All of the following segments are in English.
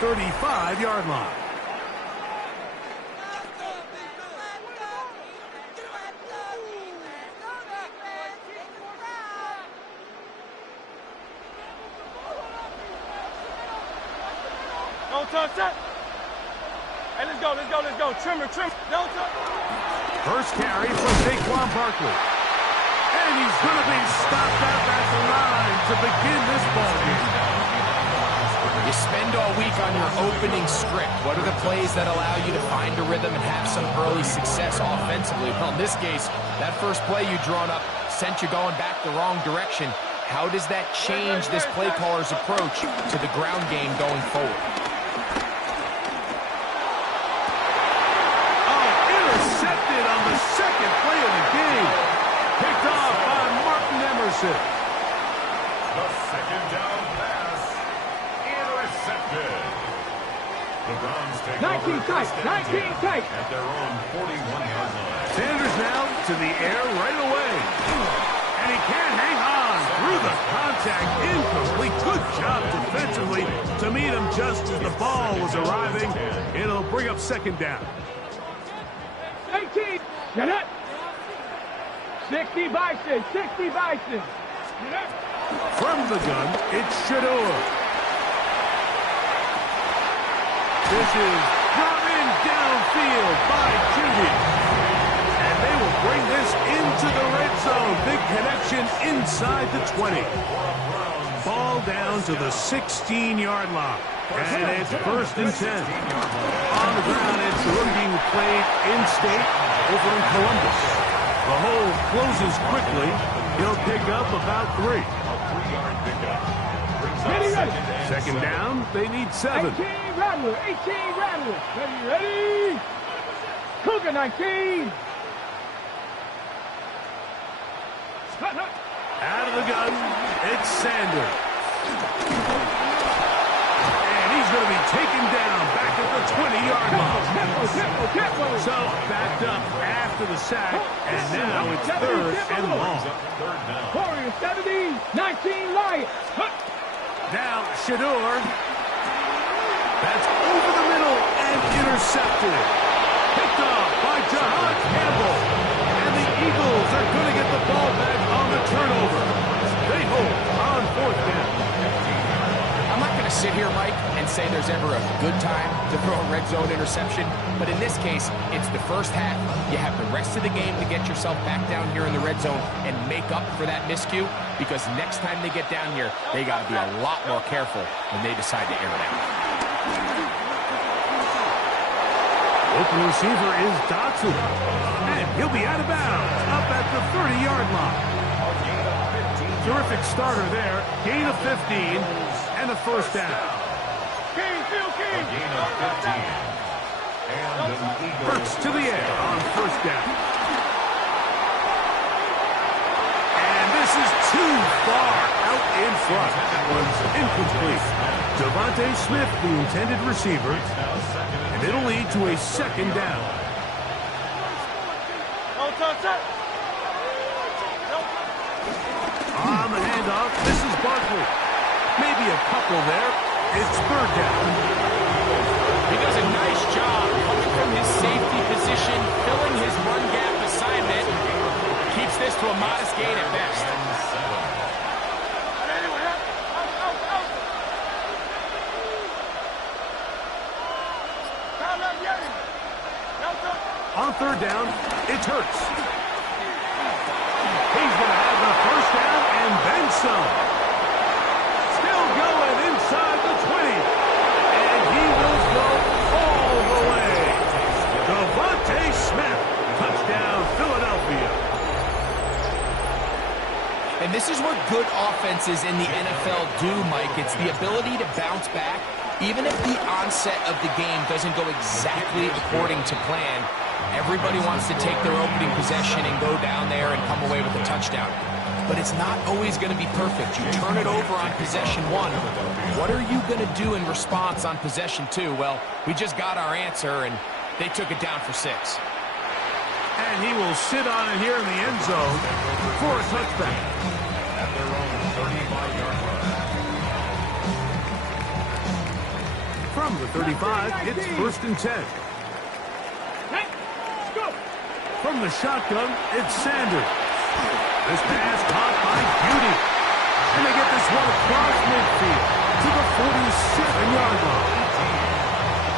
35-yard line. Don't touch that. Hey, let's go. Trimmer. Don't touch. First carry from Saquon Barkley. And he's going to be stopped out at the line to begin this ball game. You spend all week on your opening script. What are the plays that allow you to find a rhythm and have some early success offensively? Well, in this case, that first play you drawn up sent you going back the wrong direction. How does that change this play caller's approach to the ground game going forward? Intercepted on the second play of the game. Picked off by Martin Emerson. The second down pass. Intercepted. The Browns take 19 tight. At their own 41-yard line. Sanders now to the air right away. And he can't hang on through the contact. Incomplete. Good job defensively to meet him just as the ball was arriving. It'll bring up second down. 18. Get it. 60 Bison. From the gun, it's Shador. This is brought in downfield by Judy. And they will bring this into the red zone. Big connection inside the 20. Ball down to the 16-yard line. And it's first and 10. On the ground, it's looking played in-state over in Columbus. The hole closes quickly. He'll pick up about 3. A 3-yard pickup. Second down, they need 7. 18 Rattler. Ready. Cougar 19. Out of the gun, it's Sanders. And he's going to be taken down back at the 20-yard line. So backed up after the sack, and now it's third and long. Warriors 70, 19 Lions. Now Shador. That's over the middle and intercepted. Picked off by Jahan Campbell. And the Eagles are going to get the ball back on the turnover. They hold on fourth down. I'm not going to sit here, Mike, and say there's ever a good time to throw a red zone interception, but in this case, it's the first half. You have the rest of the game to get yourself back down here in the red zone and make up for that miscue, because next time they get down here, they got to be a lot more careful when they decide to air it out. Open receiver is Dotson. And he'll be out of bounds up at the 30-yard line. Terrific starter there. Gain of 15 and a first down. King. Gain of 15. And an Eagle. Hurts to the air on first down. And this is too far out in front. That one's incomplete. Devontae Smith, the intended receiver. And it'll lead to a second down. Don't touch that. On the handoff, this is Barkley. Maybe a couple there. It's third down. He does a nice job coming from his safety position, filling his run gap assignment. Keeps this to a modest gain at best. On third down, it's Hurts. He's going to have the first down and then some. Still going inside the 20. And he will go all the way. Devontae Smith, touchdown Philadelphia. And this is what good offenses in the NFL do, Mike. It's the ability to bounce back, even if the onset of the game doesn't go exactly according to plan. Everybody wants to take their opening possession and go down there and come away with a touchdown. But it's not always going to be perfect. You turn it over on possession 1. What are you going to do in response on possession 2? Well, we just got our answer, and they took it down for 6. And he will sit on it here in the end zone for a touchback. At their own 35-yard line. From From the 35, it's 1st and 10. From the shotgun, it's Sanders. This pass caught by Beauty. And they get this one across midfield to the 47-yard line.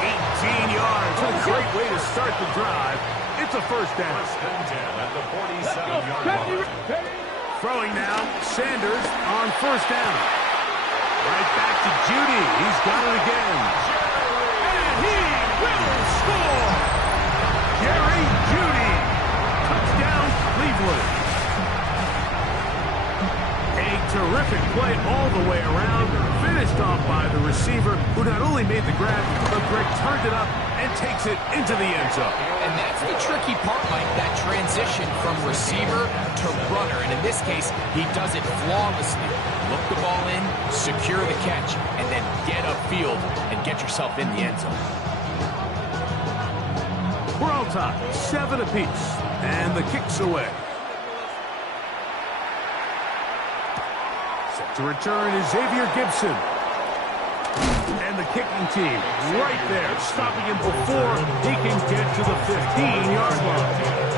18 yards. A great way to start the drive. It's a first down. First and 10 at the 47-yard line. Throwing now, Sanders on 1st down. Right back to Judy. He's got it again. And he will score. Jerry Judy. Touchdown, Cleveland. A terrific play all the way around. Finished off by the receiver, who not only made the grab, but Greg turned it up and takes it into the end zone. And that's the tricky part, Mike, that transition from receiver to runner. And in this case, he does it flawlessly. Look the ball in, secure the catch, and then get upfield and get yourself in the end zone. We're all tied, 7 apiece, and the kick's away. Set to return is Xavier Gibson. And the kicking team right there, stopping him before he can get to the 15-yard line.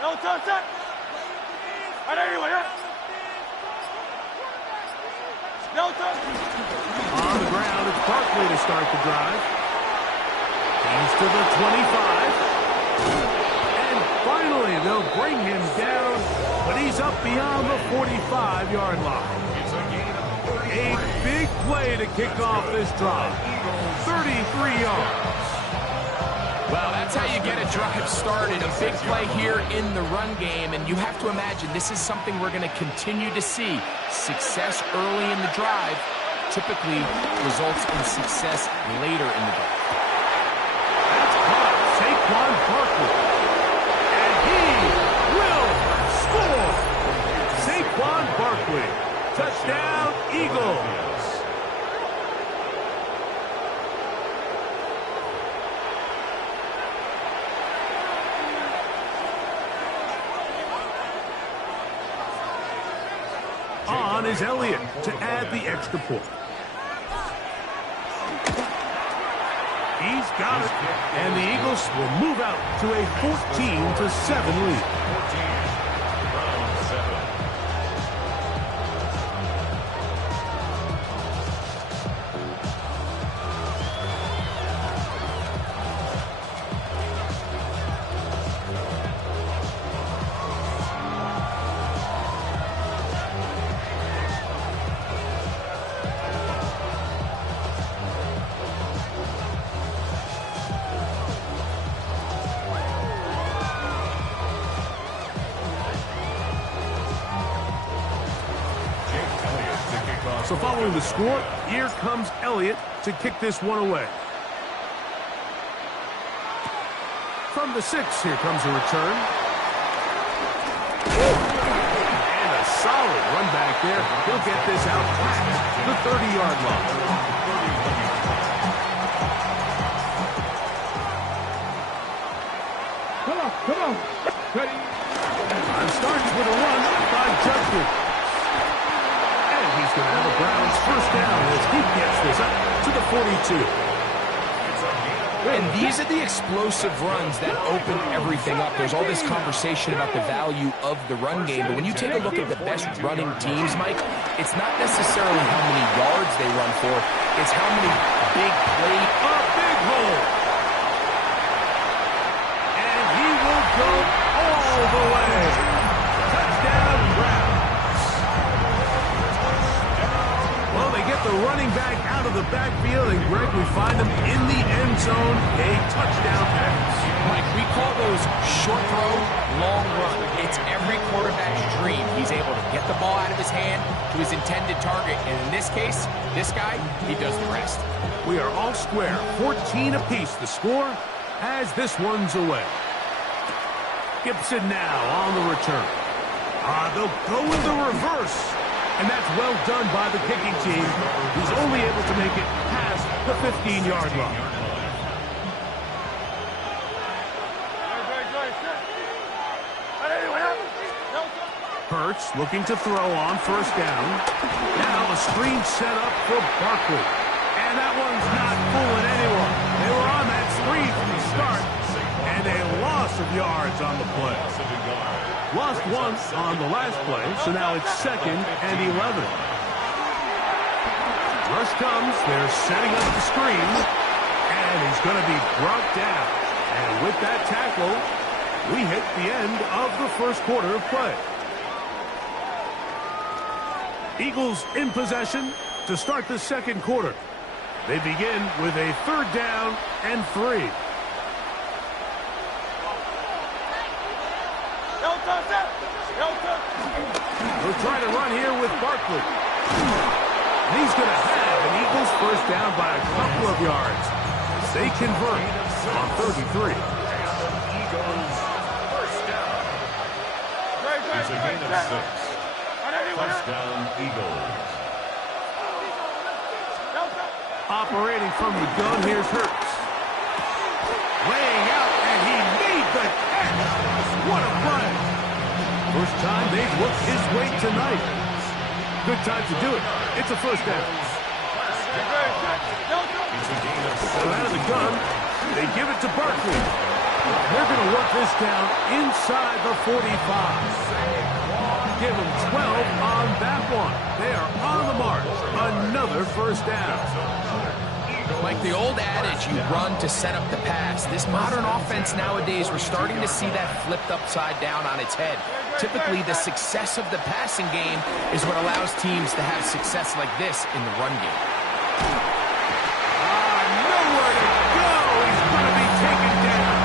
No touch that. Right anyway, yeah. No touch. On the ground, it's Barkley to start the drive. He's to the 25. And finally, they'll bring him down, but he's up beyond the 45-yard line. A big play to kick off this drive. 33 yards. Well, that's how you get a drive started. A big play here in the run game, and you have to imagine this is something we're going to continue to see. Success early in the drive typically results in success later in the drive. That's caught. Saquon Barkley. And he will score. Saquon Barkley. Touchdown, Eagles. On is Elliott to add the extra point. He's got it. And the Eagles will move out to a 14-7 lead. 14, round 7. So following the score, here comes Elliott to kick this one away. From the 6, here comes a return. And a solid run back there. He'll get this out past the 30-yard line. Come on. Ready? And starts with a run by Judkins. He's going to have a Browns first down as he gets this up to the 42. And these are the explosive runs that open everything up. There's all this conversation about the value of the run game, but when you take a look at the best running teams, Mike, it's not necessarily how many yards they run for, it's how many big plays. A big hole. And he will go all the way. Touchdown, Browns. Well, they get the running back out of the backfield, and Greg, we find them in the end zone, a touchdown pass. Mike, we call those short throw, long run. It's every quarterback's dream. He's able to get the ball out of his hand to his intended target, and in this case, this guy, he does the rest. We are all square, 14 apiece. The score as this one's away. Gibson now on the return. They'll go in the reverse. And that's well done by the kicking team, who's only able to make it past the 15-yard line. Hurts looking to throw on first down. Now a screen set up for Barkley. And that one's not fooling anyone. They were on that screen from the start, and a loss of yards on the play. Lost once on the last play, so now it's 2nd and 11. Rush comes. They're setting up the screen, and he's going to be brought down. And with that tackle, we hit the end of the first quarter of play. Eagles in possession to start the second quarter. They begin with a 3rd down and 3. They'll try to run here with Barkley. He's going to have an Eagles first down by a couple of yards. They convert on 33. Eagles first down. It's a gain of 6. Touchdown, Eagles. Operating from the gun, here's Hurts. Laying out, and he made the catch. What a play. First time they've looked his way tonight. Good time to do it. It's a first down. So out of the gun, they give it to Barkley. They're going to work this down inside the 45. Give them 12 on that one. They are on the march. Another first down. Like the old adage, you run to set up the pass. This modern offense nowadays, we're starting to see that flipped upside down on its head. Typically, the success of the passing game is what allows teams to have success like this in the run game. Nowhere to go. He's going to be taken down.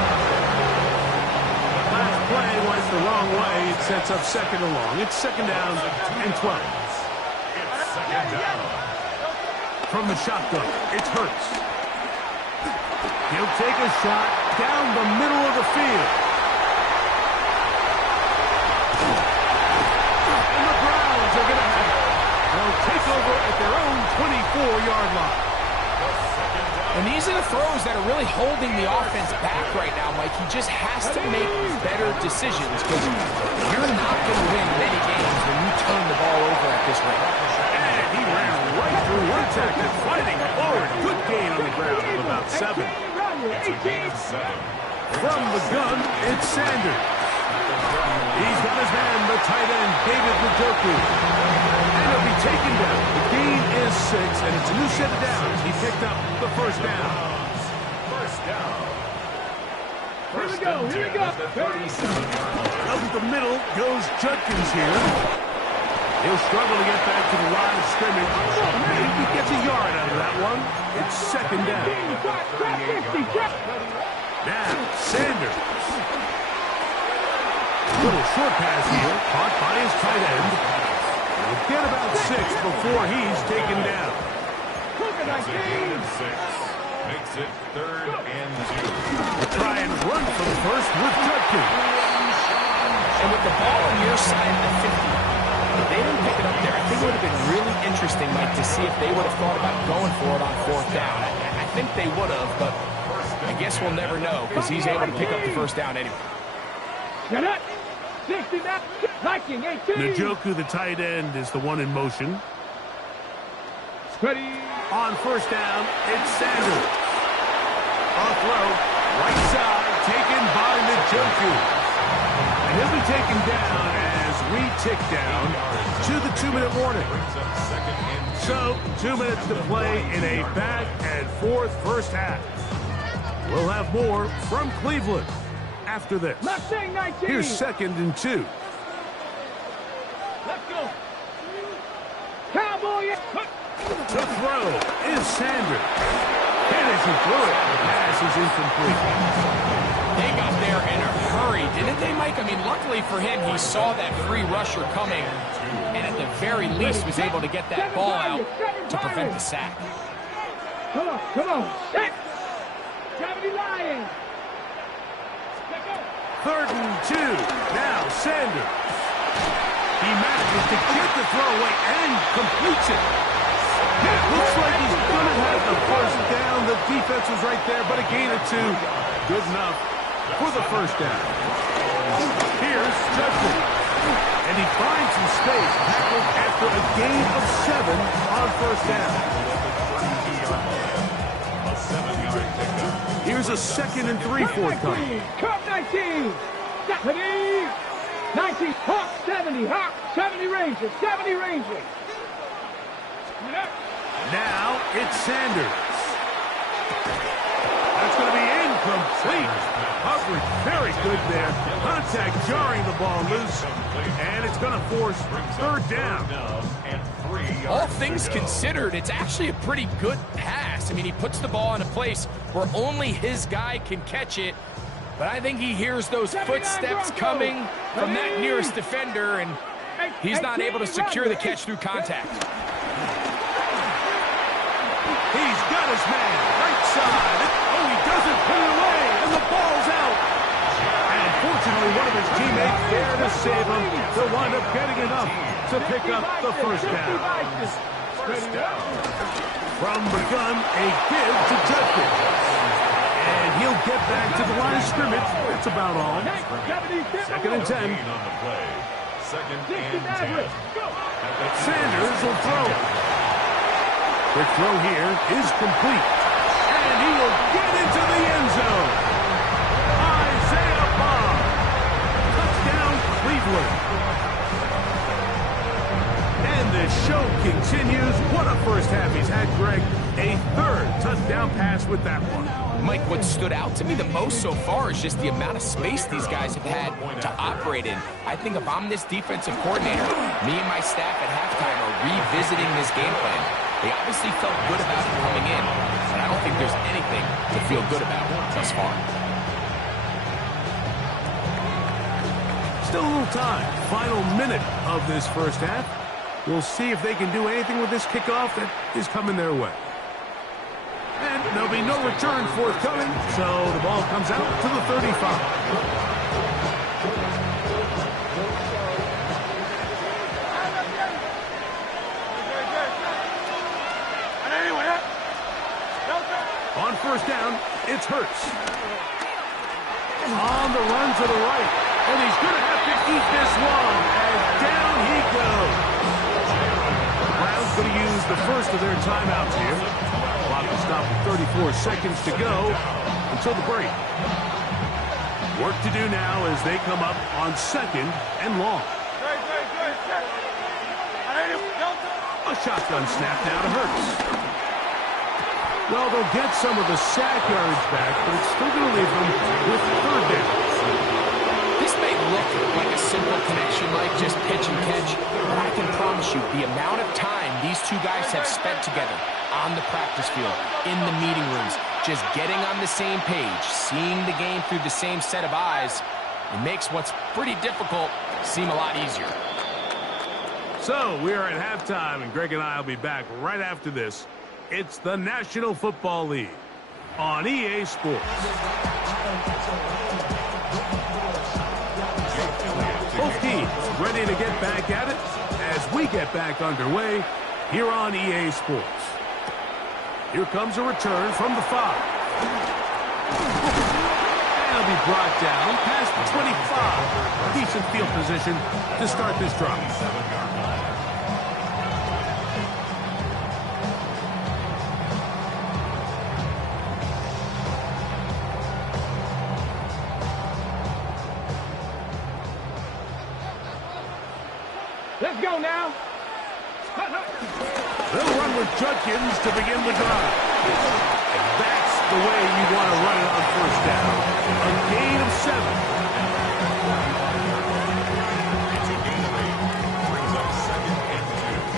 Last play went the wrong way. It sets up 2nd and long. It's 2nd down and 12. It's 2nd down. From the shotgun, it's Hurts. He'll take a shot down the middle of the field. And the Browns are going to have it. They'll take over at their own 24-yard line. And these are the throws that are really holding the offense back right now, Mike. He just has to make better decisions because you're not going to win many games when you turn the ball over at this rate. And he ran right through one tackle, fighting forward. Good gain on the ground of about 7. It's a gain of 7. From the gun, it's Sanders. He's got his man, the tight end, David Njoku. And he'll be taken down. The gain is 6, and it's a new set of downs. He picked up the first down. First down. Here we go. Here we go. Up the middle goes Judkins here. He'll struggle to get back to the line of scrimmage. Maybe he gets a yard out of that one. It's 2nd down. Now, Sanders. Little short pass here, caught by his tight end. He'll get about 6 before he's taken down. That's a gain of 6. Makes it 3rd and 2. Try and run for the first with Judkins. And with the ball on your side of the 50, if they didn't pick it up there, I think it would have been really interesting, Mike, to see if they would have thought about going for it on 4th down. I think they would have, but I guess we'll never know because he's able to pick up the first down anyway. Njoku, the tight end, is the one in motion. Ready. On first down, it's Sanders. A throw, right side, taken by Njoku. And he'll be taken down as we tick down to the 2-minute warning. So, 2 minutes to play in a back-and-forth first half. We'll have more from Cleveland after this. Here's 2nd and 2. Let's go. Cowboy. The throw is Sanders. And as he threw it, the pass is incomplete. They got there in a hurry, didn't they, Mike? I mean, luckily for him, he saw that free rusher coming, and at the very least was able to get that ball out to prevent the sack. Come on. Set. Gravity Lions. 3rd and 2. Now Sanders. He manages to get the throw away and completes it. Looks like he's going to have the first down. The defense was right there, but a gain of 2. Good enough for the first down. Here's Judkins. And he finds some space, tackled after a gain of 7 on first down. A 7-yard pickup. Here's a 2nd and 3 forthcoming. Cup 19. 70. 19. Hawk 70. Hawk 70 Rangers. 70 Rangers. Now it's Sanders. That's going to be incomplete. Coverage very good there. Contact jarring the ball loose. And it's going to force 3rd down. All things considered, it's actually a pretty good pass. I mean, he puts the ball in a place where only his guy can catch it. But I think he hears those footsteps coming from that nearest defender, and he's not able to secure the catch through contact. He's got his man right side. Oh, he doesn't put it away, and the ball's out. And fortunately, one of his teammates there to save him. They'll wind up getting enough to pick up the first down. From the gun, a give to Judkins. And he'll get back to the line of scrimmage. That's about all. 2nd and 10. Second and 10. Sanders will throw it. Quick throw here is complete. And he will get into the end zone. Isaiah Bond. Touchdown, Cleveland. And the show continues. What a first half he's had, Greg. A 3rd touchdown pass with that one. Mike, what stood out to me the most so far is just the amount of space these guys have had to operate in. I think if I'm this defensive coordinator, me and my staff at halftime are revisiting this game plan. They obviously felt good about it coming in, but I don't think there's anything to feel good about thus far. Still a little time. Final minute of this first half. We'll see if they can do anything with this kickoff that is coming their way. And there'll be no return forthcoming, so the ball comes out to the 35. On first down, it's Hurts. On the run to the right. And he's going to have to eat this one. And down he goes. The Browns going to use the first of their timeouts here. Clock will stop with 34 seconds to go until the break. Work to do now as they come up on 2nd and long. A shotgun snap now to Hurts. Well, they'll get some of the sack yards back, but it's still going to leave them with 3rd down. This may look like a simple connection, like just pitch and catch, but I can promise you the amount of time these two guys have spent together on the practice field, in the meeting rooms, just getting on the same page, seeing the game through the same set of eyes, it makes what's pretty difficult seem a lot easier. So, we are at halftime, and Greg and I will be back right after this. It's the National Football League on EA Sports. Both teams ready to get back at it as we get back underway here on EA Sports. Here comes a return from the 5. And he'll be brought down past the 25. Decent field position to start this drive. Let's go now. They'll run with Judkins to begin the drive. And that's the way you want to run it on first down. A gain of 7. It's a gain of 8. Brings up 2nd and 2.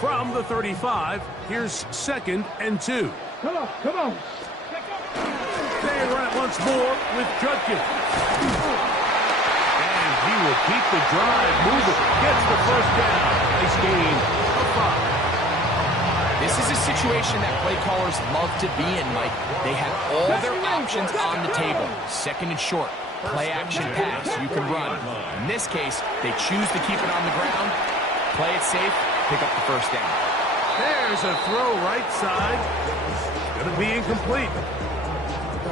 From the 35, here's 2nd and 2. Come on, come on. They run it once more with Judkins. And he will keep the drive moving. Gets the first down. Nice gain of 5. This is a situation that play callers love to be in, Mike. They have all their options on the table. Second and short, play action pass, you can run. In this case, they choose to keep it on the ground, play it safe, pick up the first down. There's a throw right side. Going to be incomplete.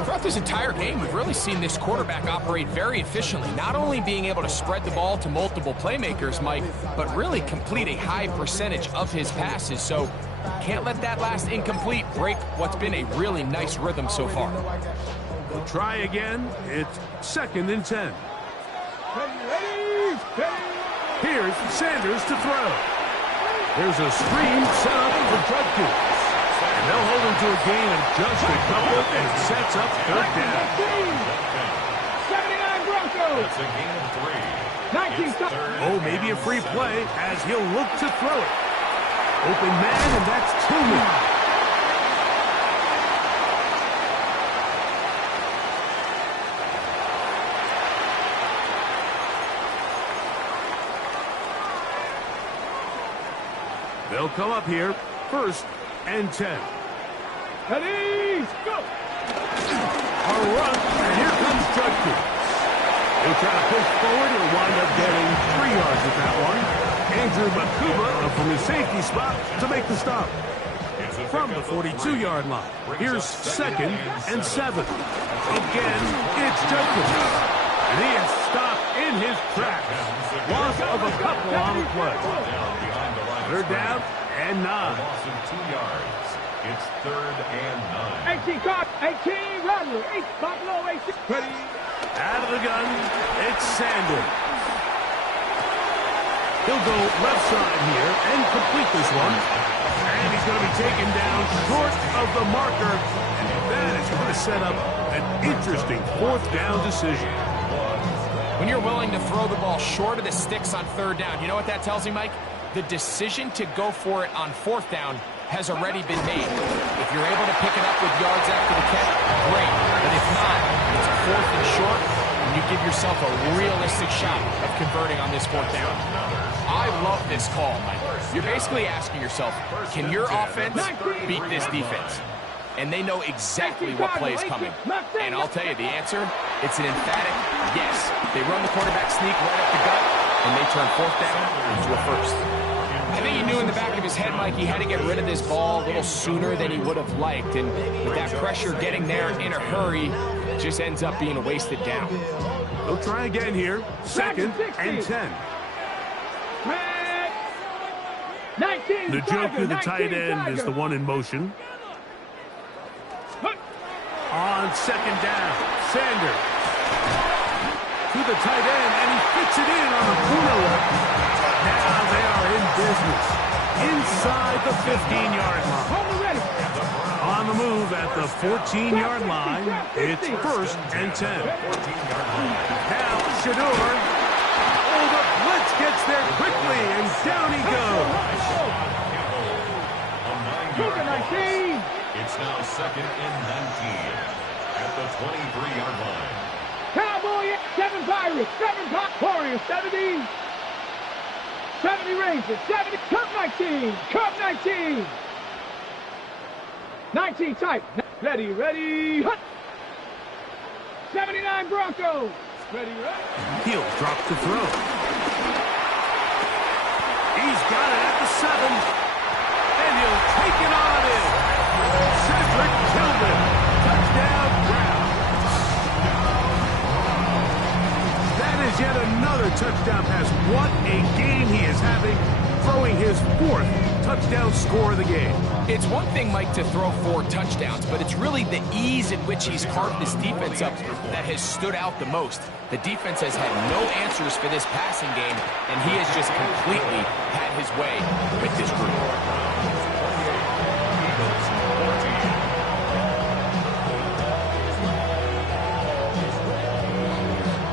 Throughout this entire game, we've really seen this quarterback operate very efficiently, not only being able to spread the ball to multiple playmakers, Mike, but really complete a high percentage of his passes. So can't let that last incomplete break what's been a really nice rhythm so far. We'll try again. It's 2nd and 10. Here's Sanders to throw. There's a screen set up for Judkins. And they'll hold him to a gain of just a couple, and it sets up 3rd down. 79 Broncos. That's a gain of 3. 19. Oh, maybe a free play as he'll look to throw it. Open man, and that's Tillman. They'll come up here, 1st and 10. Ready, go. A run, and here comes Judkins. They try to push forward. He'll wind up getting 3 yards with that one. Andrew Makuba from his safety spot to make the stop. From the 42-yard line, here's 2nd and 7. Again, it's Judkins. And he is stopped in his tracks. Loss of a couple on the play. 3rd down and 9. Loss of 2 yards. It's 3rd and 9. 18 caught, 18 Rattler, 8 Buffalo, 18. Ready. Out of the gun, it's Sanders. He'll go left side here and complete this one. And he's going to be taken down short of the marker. And that is going to set up an interesting 4th down decision. When you're willing to throw the ball short of the sticks on 3rd down, you know what that tells me, Mike? The decision to go for it on 4th down has already been made. If you're able to pick it up with yards after the catch, great. But if not, it's a 4th and short, and you give yourself a realistic shot of converting on this 4th down. I love this call, Mike. You're basically asking yourself, can your offense beat this defense? And they know exactly what play is coming. And I'll tell you the answer, it's an emphatic yes. They run the quarterback sneak right up the gut, and they turn 4th down into a 1st. I think he knew in the back of his head, Mike, he had to get rid of this ball a little sooner than he would have liked. And with that pressure getting there in a hurry, it just ends up being a wasted down. They'll try again here. 2nd and 10. 19. The Joker, the tight end, is the one in motion. On 2nd down, Sanders to the tight end, and he fits it in on the corner. Now they are in business inside the 15-yard line. On the move at the 14-yard line, it's 1st and 10. Now Shador. Oh, the blitz gets there quickly, and down he goes. It's now 2nd and 19 at the 23-yard line. Cowboy, 7 Pirates, 7 Warriors, 70. 70 Rangers, 70, Cup 19, Cup 19. 19 tight, ready, hut. 79 Broncos, ready. He'll drop the throw. He's got it at the 7, and he'll take it on in. Cedric Tillman, touchdown Browns. That is yet another touchdown pass. What a game he is having, throwing his 4th touchdown score of the game. It's one thing, Mike, to throw 4 touchdowns, but it's really the ease in which he's carved this defense up that has stood out the most. The defense has had no answers for this passing game, and he has just completely had his way with this group.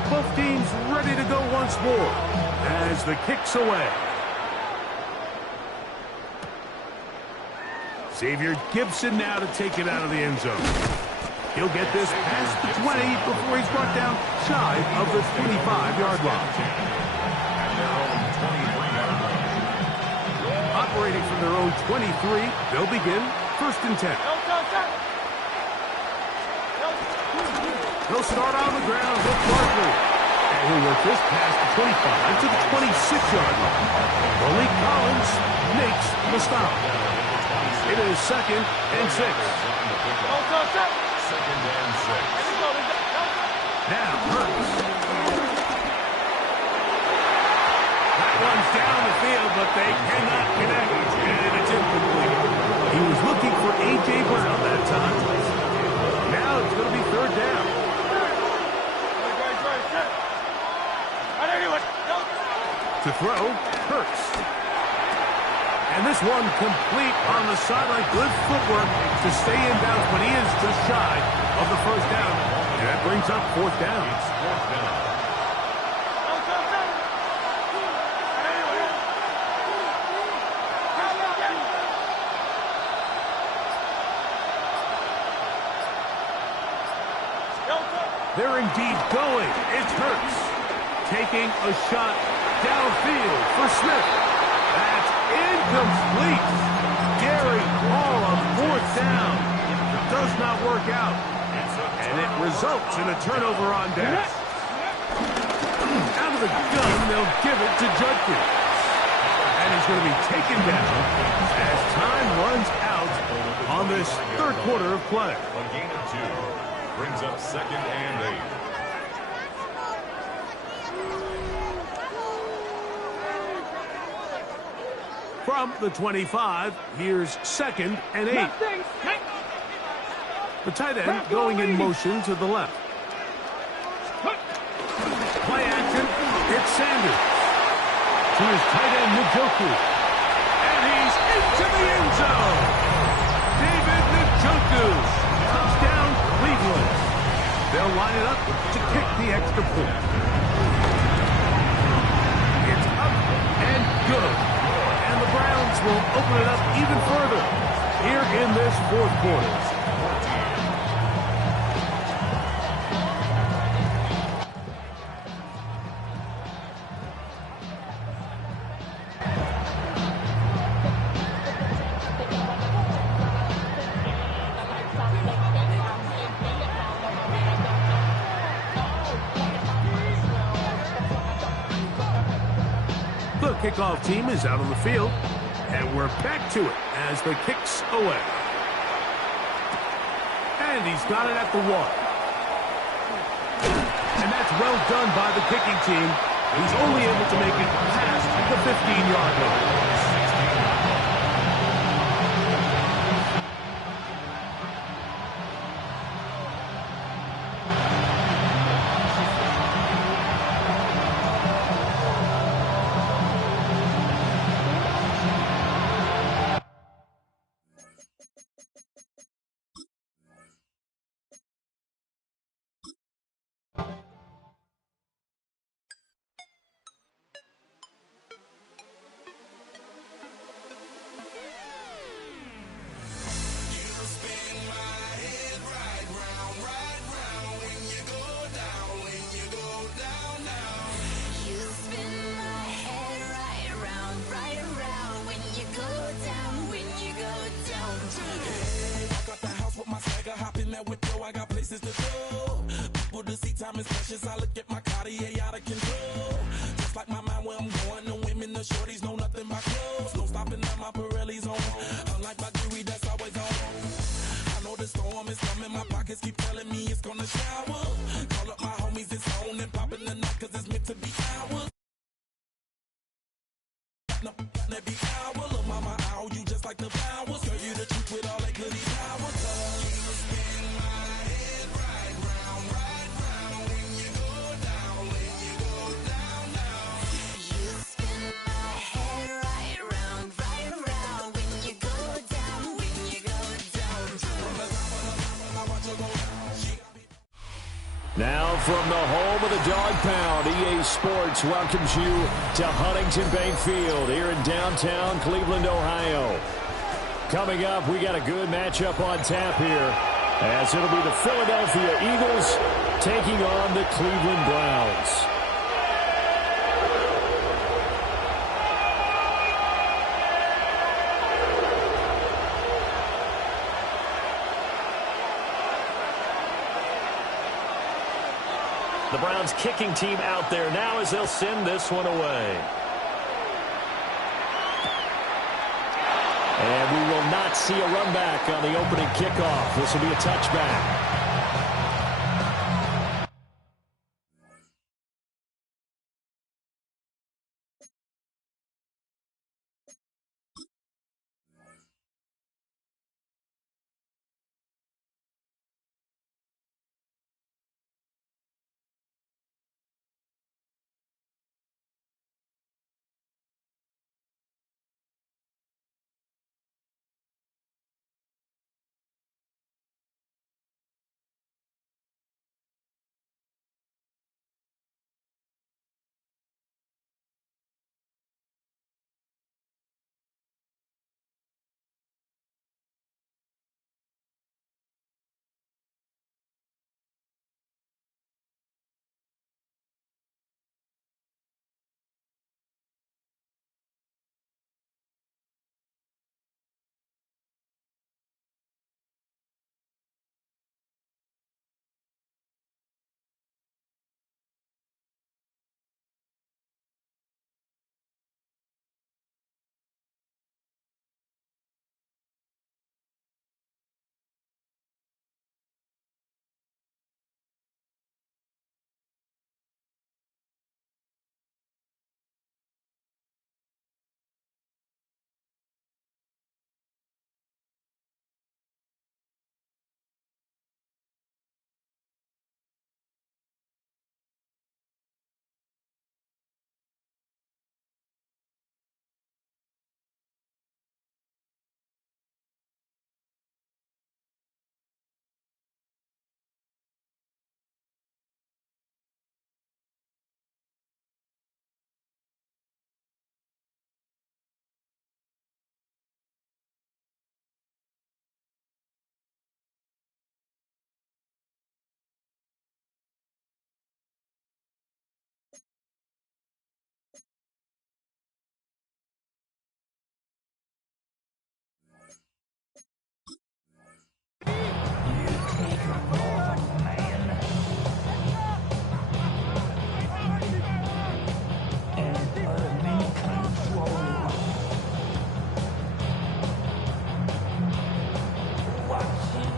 Both teams ready to go once more as the kick's away. Xavier Gibson now to take it out of the end zone. He'll get this past the 20 before he's brought down shy of the 25-yard line. Operating from their own 23, they'll begin 1st and 10. They'll start on the ground with Barkley. And he'll work this past the 25 to the 26-yard line. Malik Collins makes the stop. It is 2nd and 6. Now Hurts. That one's down the field, but they cannot connect. And it's incomplete. He was looking for A.J. Brown that time. Now it's going to be 3rd down. To throw, Hurts. And this one complete on the sideline. Good footwork to stay in bounds, but he is just shy of the 1st down. And that brings up 4th down. They're indeed going. It's Hurts taking a shot downfield for Smith. That's incomplete. Gary Hall on 4th down. Does not work out. And it results in a turnover on down. Out of the gun, they'll give it to Judkins. And he's going to be taken down as time runs out on this 3rd quarter of play. A gain of 2 brings up 2nd and 8. From the 25, here's 2nd and 8. The tight end going in motion to the left. Play action. It's Sanders. To his tight end, Njoku. And he's into the end zone. David Njoku. Touchdown, Cleveland. They'll line it up to kick the extra point. It's up and good. And the Browns will open it up even further here in this 4th quarter. The kickoff team is out on the field, and we're back to it as the kick's away. And he's got it at the 1. And that's well done by the kicking team. He's only able to make it past the 15-yard line. Now from the home of the Dog Pound, EA Sports welcomes you to Huntington Bank Field here in downtown Cleveland, Ohio. Coming up, we got a good matchup on tap here. as it'll be the Philadelphia Eagles taking on the Cleveland Browns. The Browns kicking team out there now as they'll send this one away. And we will not see a run back on the opening kickoff. This will be a touchback.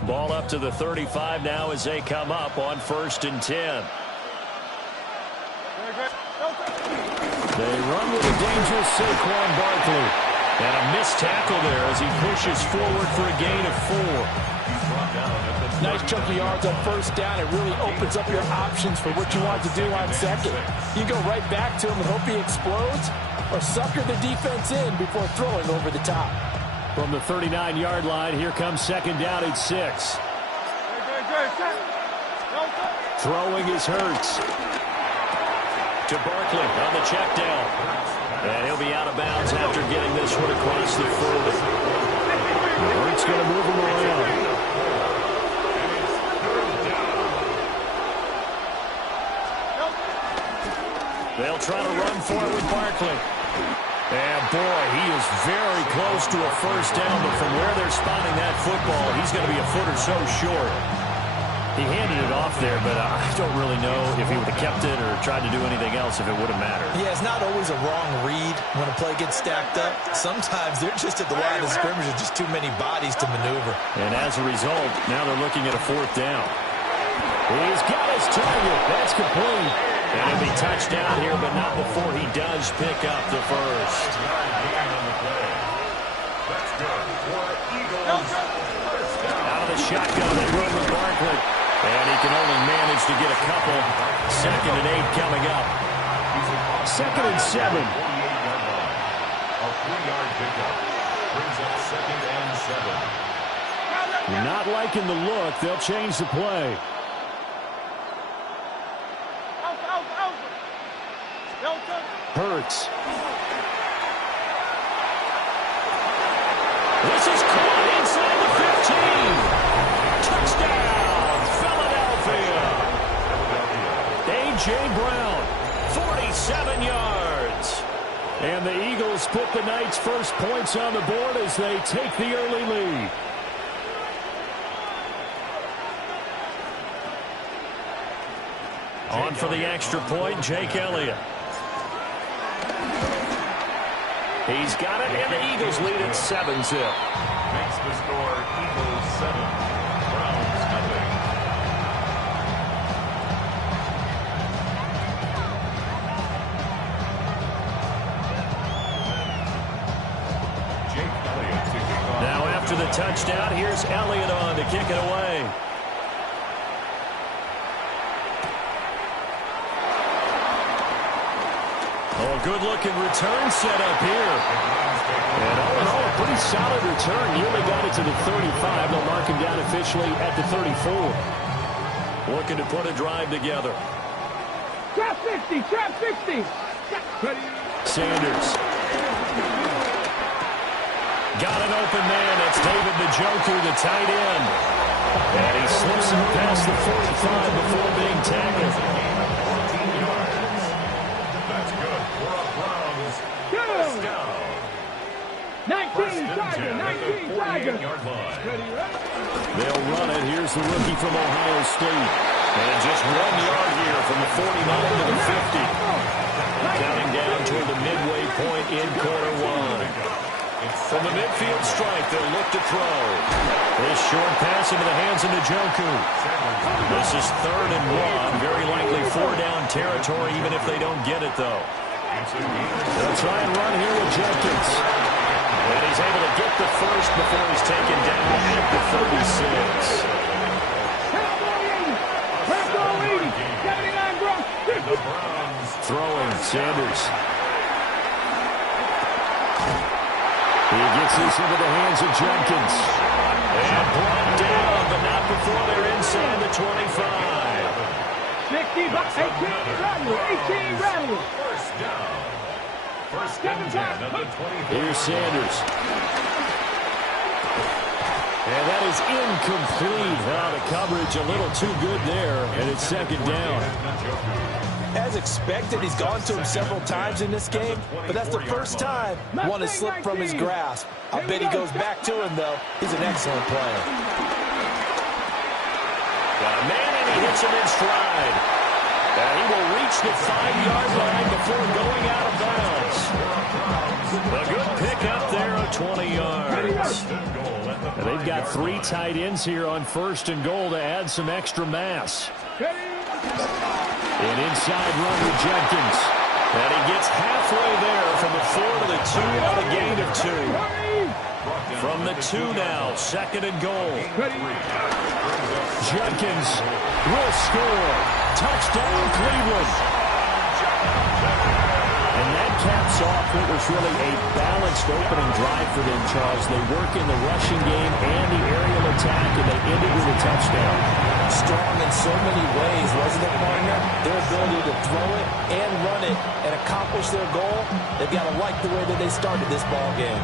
Ball up to the 35 now as they come up on 1st and 10. They run with a dangerous Saquon Barkley. And a missed tackle there as he pushes forward for a gain of 4. Nice chunk of yards on 1st down. It really opens up your options for what you want to do on 2nd. You go right back to him and hope he explodes, or sucker the defense in before throwing over the top. From the 39-yard line, here comes 2nd down at 6. Throwing is Hurts. To Barkley on the check down. And he'll be out of bounds after getting this one across the 40. Hurts going to move him around. They'll try to run for it with Barkley. And, boy, he is very close to a 1st down, but from where they're spotting that football, he's going to be a foot or so short. He handed it off there, but I don't really know if he would have kept it or tried to do anything else if it would have mattered. Yeah, it's not always a wrong read when a play gets stacked up. Sometimes they're just at the line of scrimmage with just too many bodies to maneuver. And as a result, now they're looking at a 4th down. He's got his target. That's complete. And he'll be touched down here, but not before he does pick up the 1st. Out of the shotgun, they run with Barkley. And he can only manage to get a couple. 2nd and 8 coming up. 2nd and 7. A 3-yard pickup brings up 2nd and 7. Not liking the look. They'll change the play. Hurts. This is caught inside the 15. Touchdown. A.J. Brown, 47 yards. And the Eagles put the Knights' first points on the board as they take the early lead. On for the extra point, Jake Elliott. He's got it, and the Eagles lead at 7-zip. Makes the score Eagles 7, Browns nothing. Jake Elliott to kick off. Now after the touchdown, here's Elliott on to kick it away. Oh, a good-looking return set up here. And all in all, a pretty solid return. Nearly got it to the 35. They'll mark him down officially at the 34. Looking to put a drive together. Trap 60, trap 60. Sanders. Got an open man. That's David Njoku, the tight end. And he slips him past the 45 before being tackled. That's good for a Browns. First down. 19 Tiger, 19 Tiger. They'll run it. Here's the rookie from Ohio State. And just 1 yard here from the 49 to the 50. Counting down toward the midway point in quarter one. From the midfield stripe, they'll look to throw. This short pass into the hands of Njoku. This is 3rd and 1. Very likely 4-down territory, even if they don't get it, though. They'll try and run here with Jenkins. And he's able to get the first before he's taken down at the 36. Throwing, Sanders. He gets this into the hands of Jenkins. And brought down, but not before they're inside the 25. 18 Rattler. First down. First and 10 of the 24. Here's Sanders. And that is incomplete. The coverage a little too good there, and it's 2nd down. As expected, he's gone to him several times in this game, but that's the first time one has slipped from his grasp. I bet he goes back to him, though. He's an excellent player. Got a man, and he hits him in stride. And he will reach the 5-yard line before going out of bounds. A good pickup there of 20 yards. And they've got 3 tight ends here on 1st and goal to add some extra mass. An inside run with Jenkins. And he gets halfway there from the 4 to the 2 on a gain of 2. From the 2 now, 2nd and goal. Jenkins will score. Touchdown, Cleveland. And that caps off what was really a balanced opening drive for them, Charles. They work in the rushing game and the aerial attack, and they ended with a touchdown. Strong in so many ways, wasn't it, partner? Their ability to throw it and run it and accomplish their goal, they've got to like the way that they started this ball game.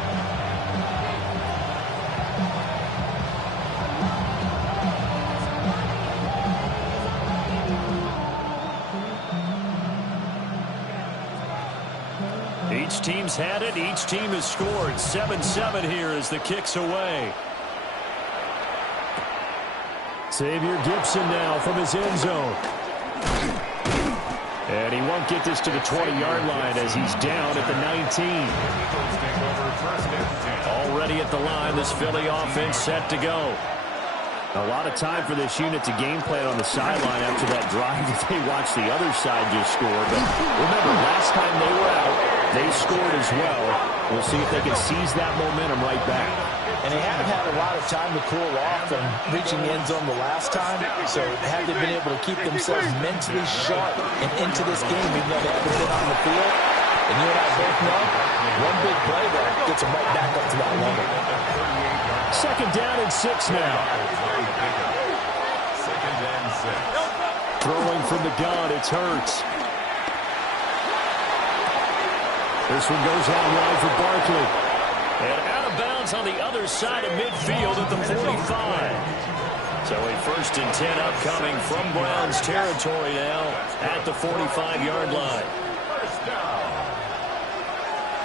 Each team's had it. Each team has scored. 7-7 here as the kick's away. Xavier Gibson now from his end zone. And he won't get this to the 20-yard line as he's down at the 19. Already at the line, this Philly offense set to go. A lot of time for this unit to game plan on the sideline after that drive that they watched the other side just score. But remember, last time they were out, they scored as well. We'll see if they can seize that momentum right back. And they haven't had a lot of time to cool off from reaching the end zone the last time. So have they been able to keep themselves mentally sharp and into this game, even though they haven't been on the field? And you and I both know, one big play there gets them right back up to that level. 2nd down and 6 now. 2nd and 6. Throwing from the gun, it's Hurts. This one goes out wide for Barkley. And out of bounds on the other side of midfield at the 45. So a 1st and 10 upcoming from Browns territory now at the 45-yard line. First down.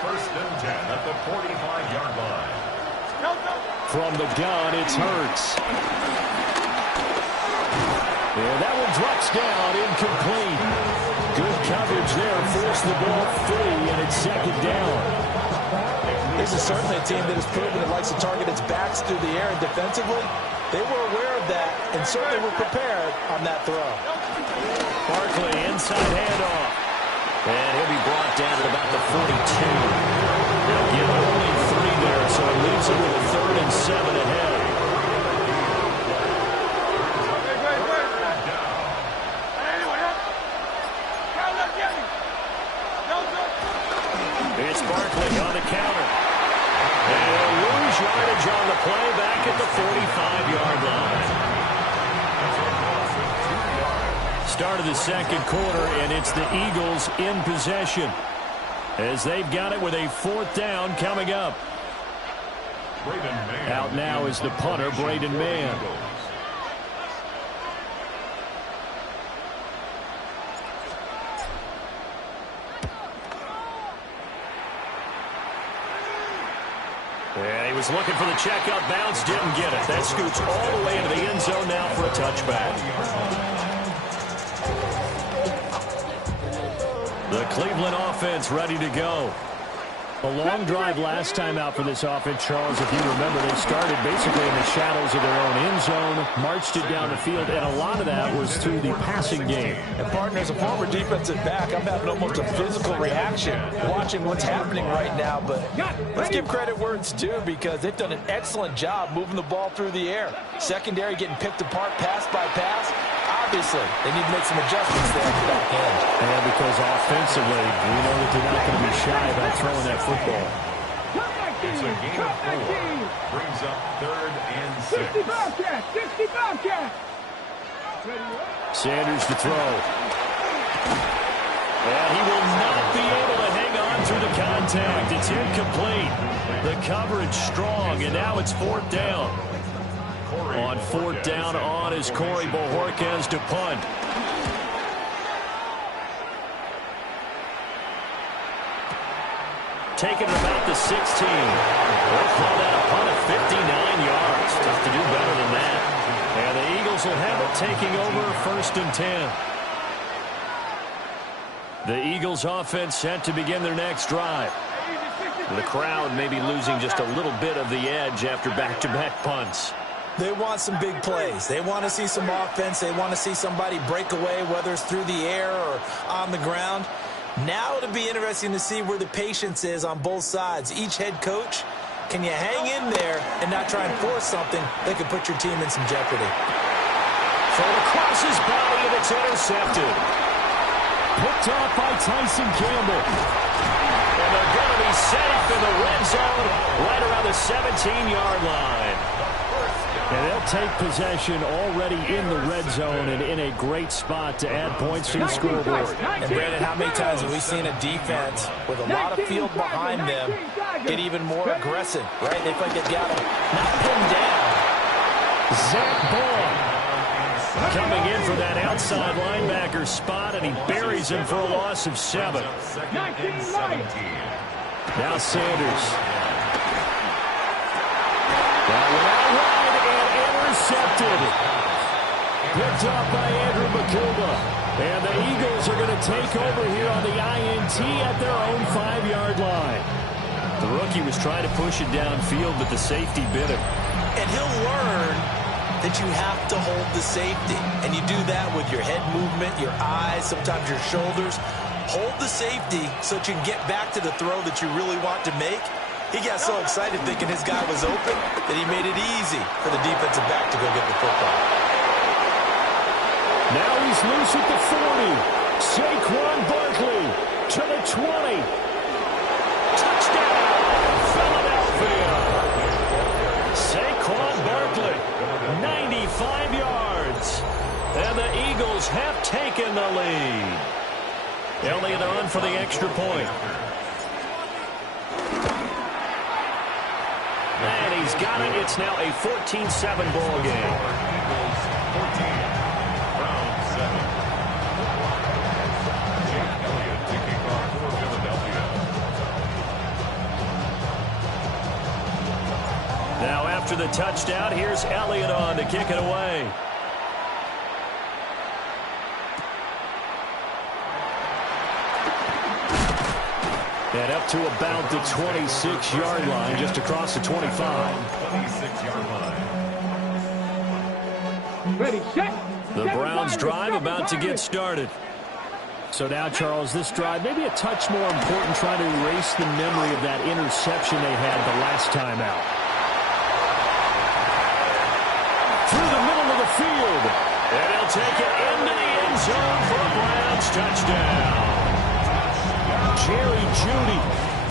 1st and 10 at the 45-yard line. From the gun, it's Hurts. And that one drops down, incomplete. Good coverage there, forced the ball free, and it's 2nd down. This is certainly a team that has proven it likes to target its backs through the air, and defensively, they were aware of that and certainly were prepared on that throw. Barkley, inside handoff. And he'll be brought down at about the 42. They'll give only 3 there, so it leaves them with a 3rd and 7 ahead. It's Barkley on the counter. And they'll lose yardage on the play back at the 45-yard line. Start of the 2nd quarter, and it's the Eagles in possession as they've got it with a 4th down coming up. Out now is the punter, Braden Mann. And he was looking for the checkout bounce, didn't get it. That scoots all the way into the end zone now for a touchback. The Cleveland offense ready to go. A long drive last time out for this offense, Charles. If you remember, they started basically in the shadows of their own end zone, marched it down the field, and a lot of that was through the passing game. And, partner, as a former defensive back, I'm having almost a physical reaction watching what's happening right now. But let's give credit where it's due because they've done an excellent job moving the ball through the air. Secondary getting picked apart pass by pass. Obviously, they need to make some adjustments there at the back end. And because offensively, we know that they're not going to be shy about throwing that football. It's a gain of 4. Brings up 3rd and 6. Sanders to throw. And he will not be able to hang on through the contact. It's incomplete. The coverage strong, and now it's 4th down. On 4th down on is Corey Bojorquez to punt. Taking about the 16. They'll call that a punt of 59 yards. Tough to do better than that. And the Eagles will have it taking over 1st and 10. The Eagles offense set to begin their next drive. The crowd may be losing just a little bit of the edge after back-to-back punts. They want some big plays. They want to see some offense. They want to see somebody break away, whether it's through the air or on the ground. Now it'll be interesting to see where the patience is on both sides. Each head coach, can you hang in there and not try and force something that could put your team in some jeopardy? Thrown across his body, and it's intercepted. Picked off by Tyson Campbell. And they're going to be set up in the red zone right around the 17-yard line. And they'll take possession already in the red zone and in a great spot to add points to the scoreboard. And, Brandon, how many times have we seen a defense with a lot of field behind them get even more aggressive, right? They feel like they've got them not pinned down. Zach Ball coming in for that outside linebacker spot, and he buries him for a loss of 7. Now Sanders. That one out wide and intercepted. Picked off by Andrew Makuba. And the Eagles are going to take over here on the INT at their own 5-yard line. The rookie was trying to push it downfield, but the safety bit him. And he'll learn that you have to hold the safety. And you do that with your head movement, your eyes, sometimes your shoulders. Hold the safety so that you can get back to the throw that you really want to make. He got so excited thinking his guy was open that he made it easy for the defensive back to go get the football. Now he's loose at the 40. Saquon Barkley to the 20. Touchdown, Philadelphia. Saquon Barkley, 95 yards. And the Eagles have taken the lead. Elliott on for the extra point. And he's got it. It's now a 14-7 ball game. After the touchdown, here's Elliott on to kick it away. And up to about the 26-yard line, just across the 25. 26-yard line. Ready, set. The Browns drive about to get started. So now, Charles, this drive maybe a touch more important, trying to erase the memory of that interception they had the last time out. Through the middle of the field. And he'll take it into the end zone for a Browns touchdown. Jerry Jeudy,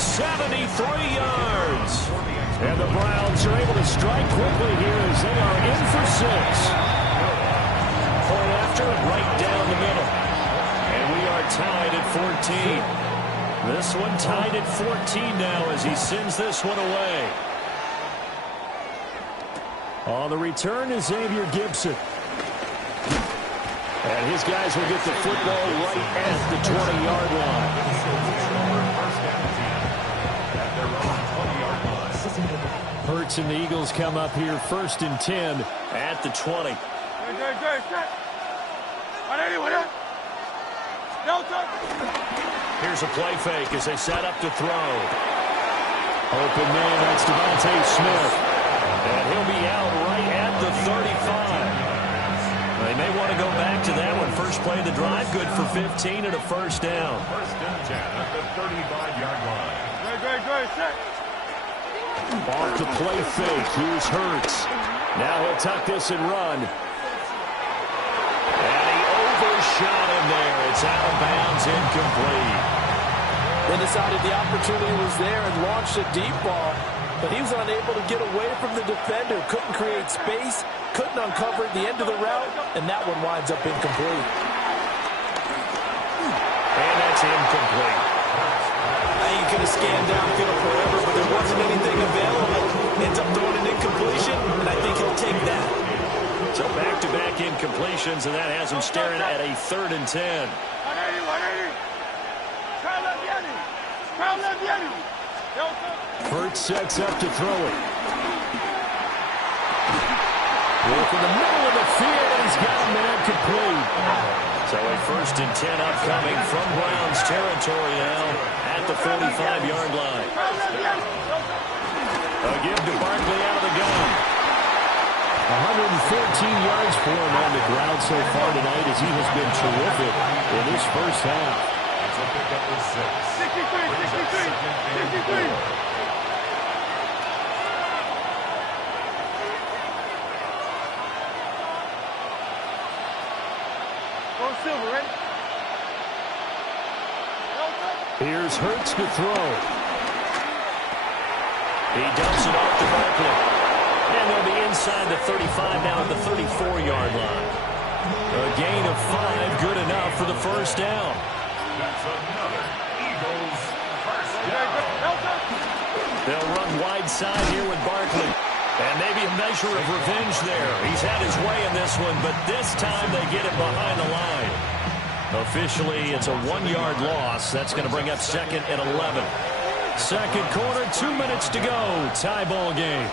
73 yards. And the Browns are able to strike quickly here as they are in for 6. Point after, right down the middle. And we are tied at 14. This one tied at 14 now as he sends this one away. On the return is Xavier Gibson. And his guys will get the football right at the 20-yard line. Hurts and the Eagles come up here 1st and 10 at the 20. Here's a play fake as they set up to throw. Open man, that's Devontae Smith. And he'll be out right at the 35. They may want to go back to that one. First play of the drive, good for 15 and a first down. 1st and 10 at the 35-yard line. Off the play fake, here's Hurts. Now he'll tuck this and run. And he overshot him there. It's out of bounds, incomplete. They decided the opportunity was there and launched a deep ball, but he was unable to get away from the defender. Couldn't create space, couldn't uncover the end of the route, and that one winds up incomplete. And that's incomplete. You could have scanned downfield forever, but there wasn't anything available. Ends up throwing an incompletion, and I think he'll take that. So back-to-back incompletions, and that has him staring at a 3rd and 10. Hurts sets up to throw it. Work in the middle of the field, and he's got a man complete. So a 1st and 10 upcoming from Browns territory now at the 45-yard line. A give to Barkley out of the gun. 114 yards for him on the ground so far tonight as he has been terrific in this first half. It's a pickup of 6. 63. Silver, ready? Here's Hurts to throw. He dumps it off to Barkley. And they'll be inside the 35 now at the 34-yard line. A gain of 5, good enough for the first down. That's another Eagles first down. They'll run wide side here with Barkley. And maybe a measure of revenge there. He's had his way in this one, but this time they get it behind the line. Officially, it's a 1-yard loss. That's going to bring up 2nd and 11. Second quarter, 2 minutes to go. Tie ball game.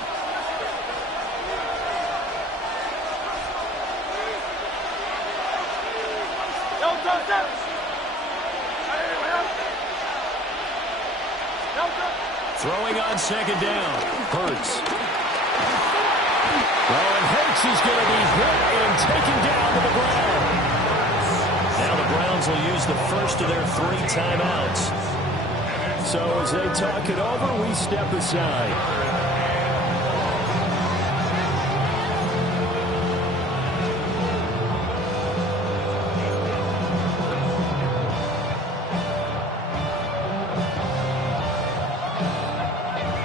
Throwing on 2nd down. Hurts. And Hurts is going to be hit and taken down to the ground. Now the Browns will use the first of their 3 timeouts. So as they talk it over, we step aside.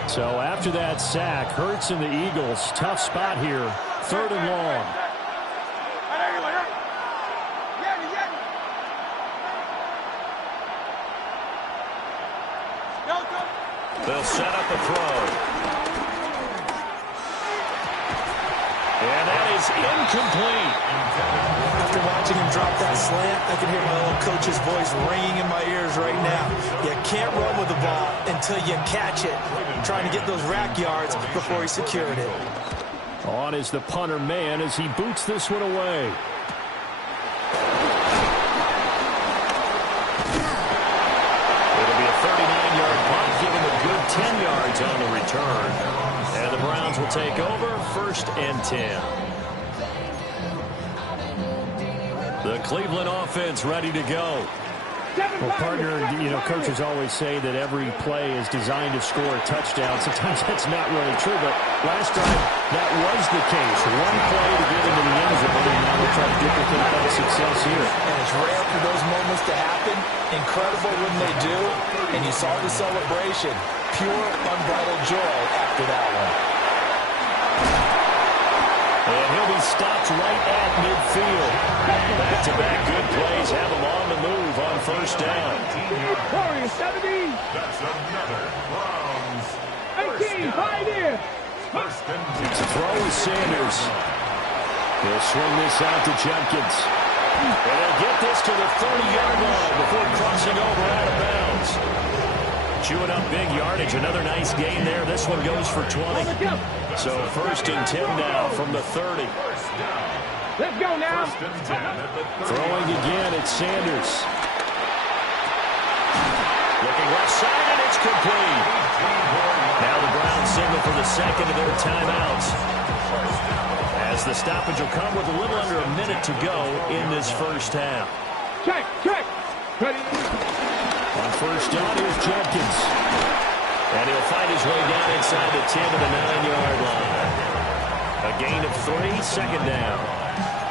So after that sack, Hurts and the Eagles, tough spot here, 3rd and long. They'll set up a throw. And that is is incomplete. After watching him drop that slant, I can hear my old coach's voice ringing in my ears right now. You can't run with the ball until you catch it. Trying to get those rack yards before he secured it. On is the punter man as he boots this one away. It'll be a 39-yard punt, giving a good 10 yards on the return. And the Browns will take over, 1st and 10. The Cleveland offense ready to go. Well, partner, coaches always say that every play is designed to score a touchdown. Sometimes that's not really true, but last time that was the case. One play to get into the end zone, and now we'll try to duplicate that success here. And it's rare for those moments to happen. Incredible when they do. And you saw the celebration. Pure, unbridled joy after that one. And he'll be stopped right at midfield. Back-to-back good plays have him on the move on 1st down. Warriors 70. That's another Browns. 18, pioneer. To throw is Sanders. He'll swing this out to Jenkins. And he'll get this to the 30-yard line before crossing over out of bounds. Chewing up big yardage. Another nice gain there. This one goes for 20. So 1st and 10 now from the 30. Let's go now. Throwing again, it's Sanders. Looking left side, and it's complete. Now the Browns signal for the second of their timeouts, as the stoppage will come with a little under a minute to go in this 1st half. Check. Ready. On 1st down, here's Jenkins. And he'll find his way down inside the 10 to the 9-yard line. A gain of 3, 2nd down.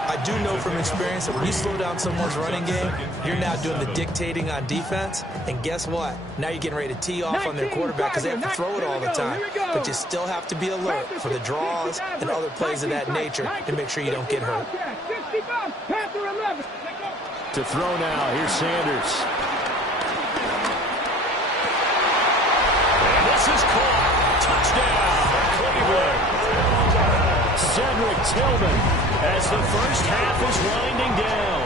I do know from experience that when you slow down someone's running game, you're now doing the dictating on defense. And guess what? Now you're getting ready to tee off on their quarterback because they have to throw it all the time. But you still have to be alert for the draws and other plays of that nature to make sure you don't get hurt. To throw now, here's Sanders. And this is caught. Touchdown, Cleveland. Cedric Tillman, as the 1st half is winding down.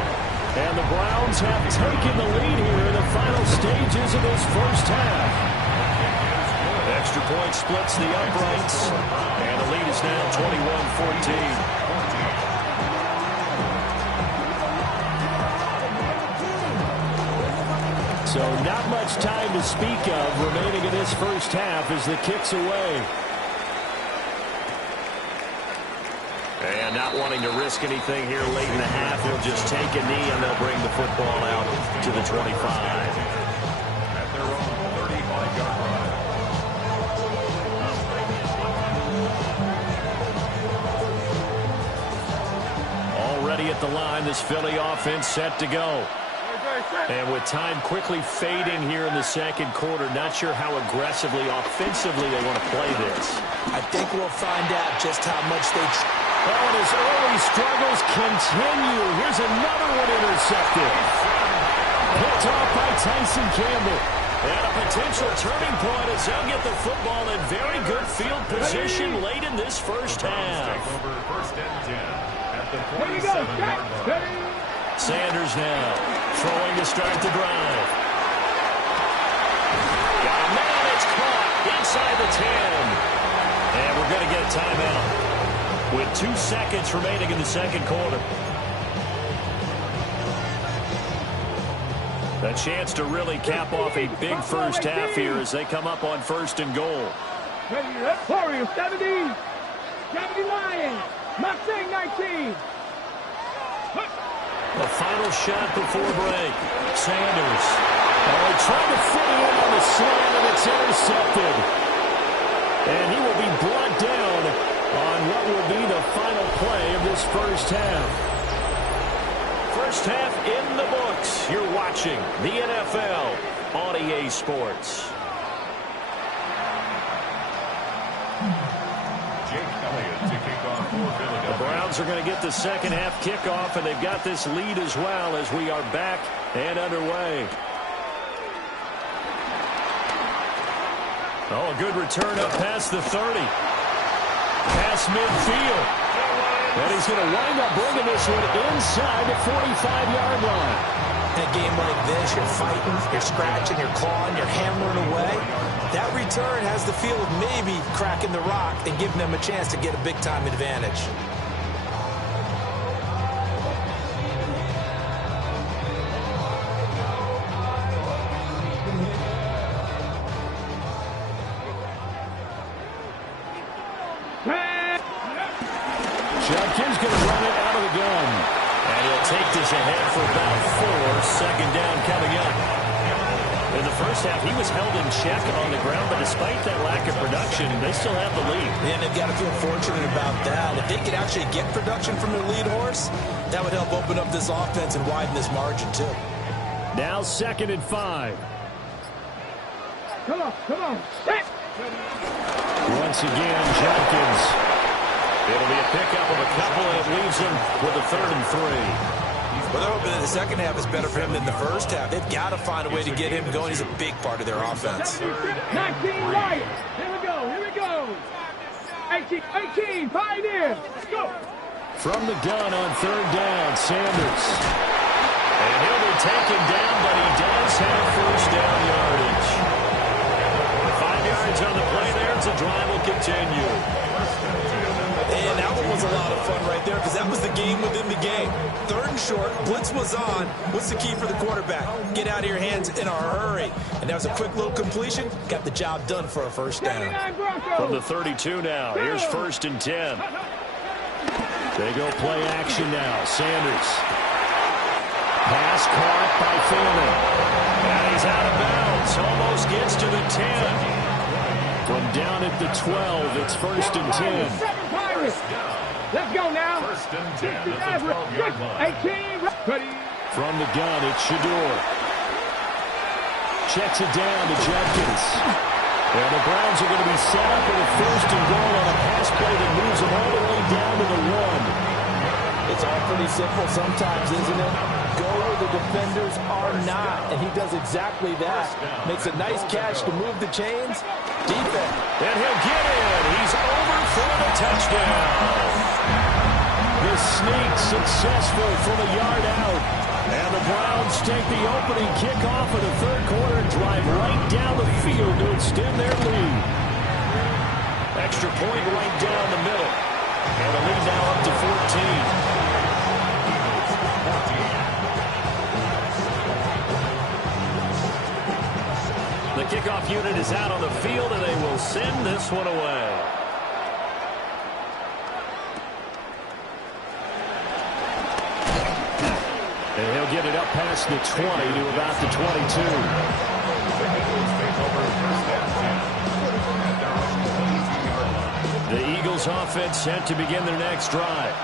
And the Browns have taken the lead here in the final stages of this 1st half. Extra point splits the uprights. And the lead is now 21-14. So not much time to speak of remaining in this 1st half as the kick's away. And not wanting to risk anything here late in the half, he'll just take a knee and they'll bring the football out to the 25. At their own 35-yard line. Already at the line, this Philly offense set to go. And with time quickly fading here in the 2nd quarter, not sure how aggressively, offensively they want to play this. I think we'll find out just how much they... Oh, and his early struggles continue. Here's another one intercepted. Picked off by Tyson Campbell. And a potential turning point as they'll get the football in very good field position late in this 1st half. Over 1st and 10 at the Here we go. 47-yard line. Sanders now throwing to start the drive. Got a man, it's caught inside the 10. And we're going to get a timeout with 2 seconds remaining in the 2nd quarter. A chance to really cap off a big 1st half here as they come up on 1st and goal. Warriors 70. 70 Lions. Mustang 19. The final shot before break. Sanders. Oh, he tried to fit it in on the slant, and it's intercepted. And he will be brought down on what will be the final play of this 1st half. 1st half in the books. You're watching the NFL on EA Sports. The Browns are going to get the 2nd half kickoff, and they've got this lead as well as we are back and underway. Oh, a good return up past the 30. Past midfield. And he's going to wind up bringing this one inside the 45-yard line. In a game like this, you're fighting, you're scratching, you're clawing, you're hammering away. That return has the feel of maybe cracking the rock and giving them a chance to get a big-time advantage. Judkins going to run it out of the gun. And he'll take this ahead for about 4. Second down coming up. In the first half, he was held in check on the ground, but despite that lack of production, they still have the lead. And they've got to feel fortunate about that. If they could actually get production from their lead horse, that would help open up this offense and widen this margin, too. Now 2nd and 5. Come on. Set. Once again, Judkins. It'll be a pickup of a couple, and it leaves him with a 3rd and 3. Well, they're hoping that the second half is better for him than the first half. They've got to find a way to get him going. He's a big part of their offense. 19 right. Here we go. 18, Pioneer. Let's go. From the gun on 3rd down, Sanders. And he'll be taken down, but he does have first down yardage. 5 yards on the play there, as the drive will continue. And that one was a lot of fun right there because that was the game within the game. 3rd and short, blitz was on. What's the key for the quarterback? Get out of your hands in a hurry. And that was a quick little completion. Got the job done for a first down. From the 32 now, here's 1st and 10. They go play action now. Sanders. Pass caught by Phelan. And he's out of bounds. Almost gets to the 10. From down at the 12, it's 1st and 10. Let's go now. 1st and 10 at the 12-yard line. 18, ready. From the gun, it's Shador. Checks it down to Judkins. And the Browns are going to be set up with a 1st and goal on a pass play that moves them all the way down to the 1. It's all pretty simple sometimes, isn't it? Go where the defenders are not, and he does exactly that. Makes a nice catch to move the chains. Defense. And he'll get in. He's over for the touchdown. The sneak successful from a yard out. And the Browns take the opening kickoff of the 3rd quarter and drive right down the field to extend their lead. Extra point right down the middle. And the lead now up to 14. The kickoff unit is out on the field, and they will send this one away. And he'll get it up past the 20 to about the 22. The Eagles offense set to begin their next drive.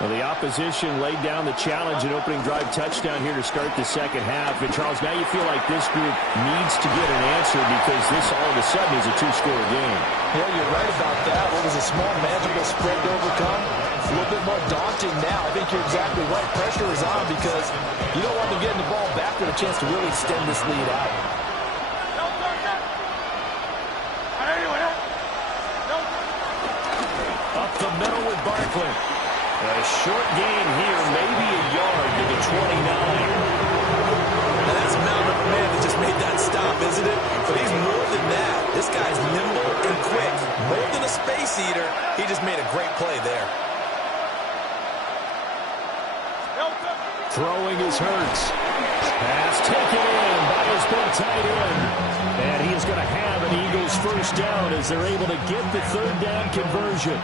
Well, the opposition laid down the challenge and opening drive touchdown here to start the second half. And, Charles, now you feel like this group needs to get an answer because this all of a sudden is a 2-score game. Yeah, you're right about that. What was a small, manageable spread to overcome? It's a little bit more daunting now. I think you're exactly right. Pressure is on because you don't want them getting the ball back with a chance to really extend this lead out. Up the middle with Barkley. A short gain here, maybe a yard to the 29. Now that's a mountain of a man that just made that stop, isn't it? But he's more than that. This guy's nimble and quick. More than a space eater. He just made a great play there. Throwing is Hurts. Pass taken in by his big tight end. And he is going to have an Eagles first down as they're able to get the 3rd down conversion.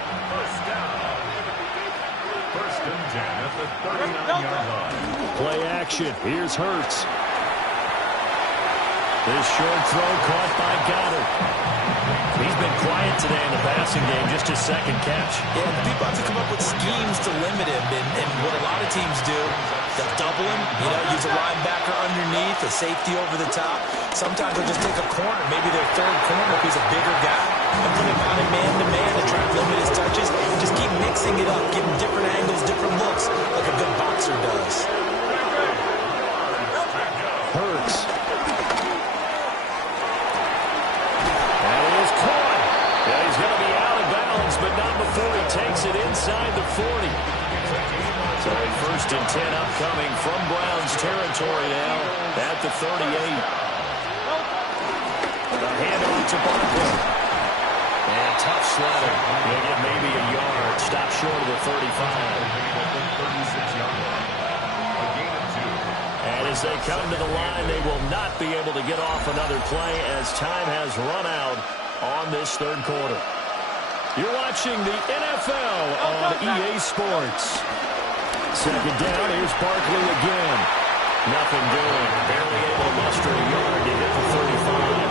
At the 39-yard line. Play action. Here's Hurts. This short throw caught by Goddard. He's been quiet today in the passing game, just his 2nd catch. Yeah, people have to come up with schemes to limit him, and what a lot of teams do, they'll double him, use a linebacker underneath, a safety over the top. Sometimes they'll just take a corner, maybe their 3rd corner if he's a bigger guy, and put him out in man-to-man to try to limit his touches. Just keep mixing it up, give him different angles, different looks, like a good boxer does. Hurts. That is caught. Yeah, he's going to be out of bounds, but not before he takes it inside the 40. 1st and 10 upcoming from Browns territory now at the 38. The handoff to Barkley. And tough slaughter. He'll get maybe a yard. Stop short of the 35. And as they come to the line, they will not be able to get off another play as time has run out on this third quarter. You're watching the NFL on EA Sports. Second down, here's Barkley again. Nothing doing. Barely able to muster a yard to hit the 35.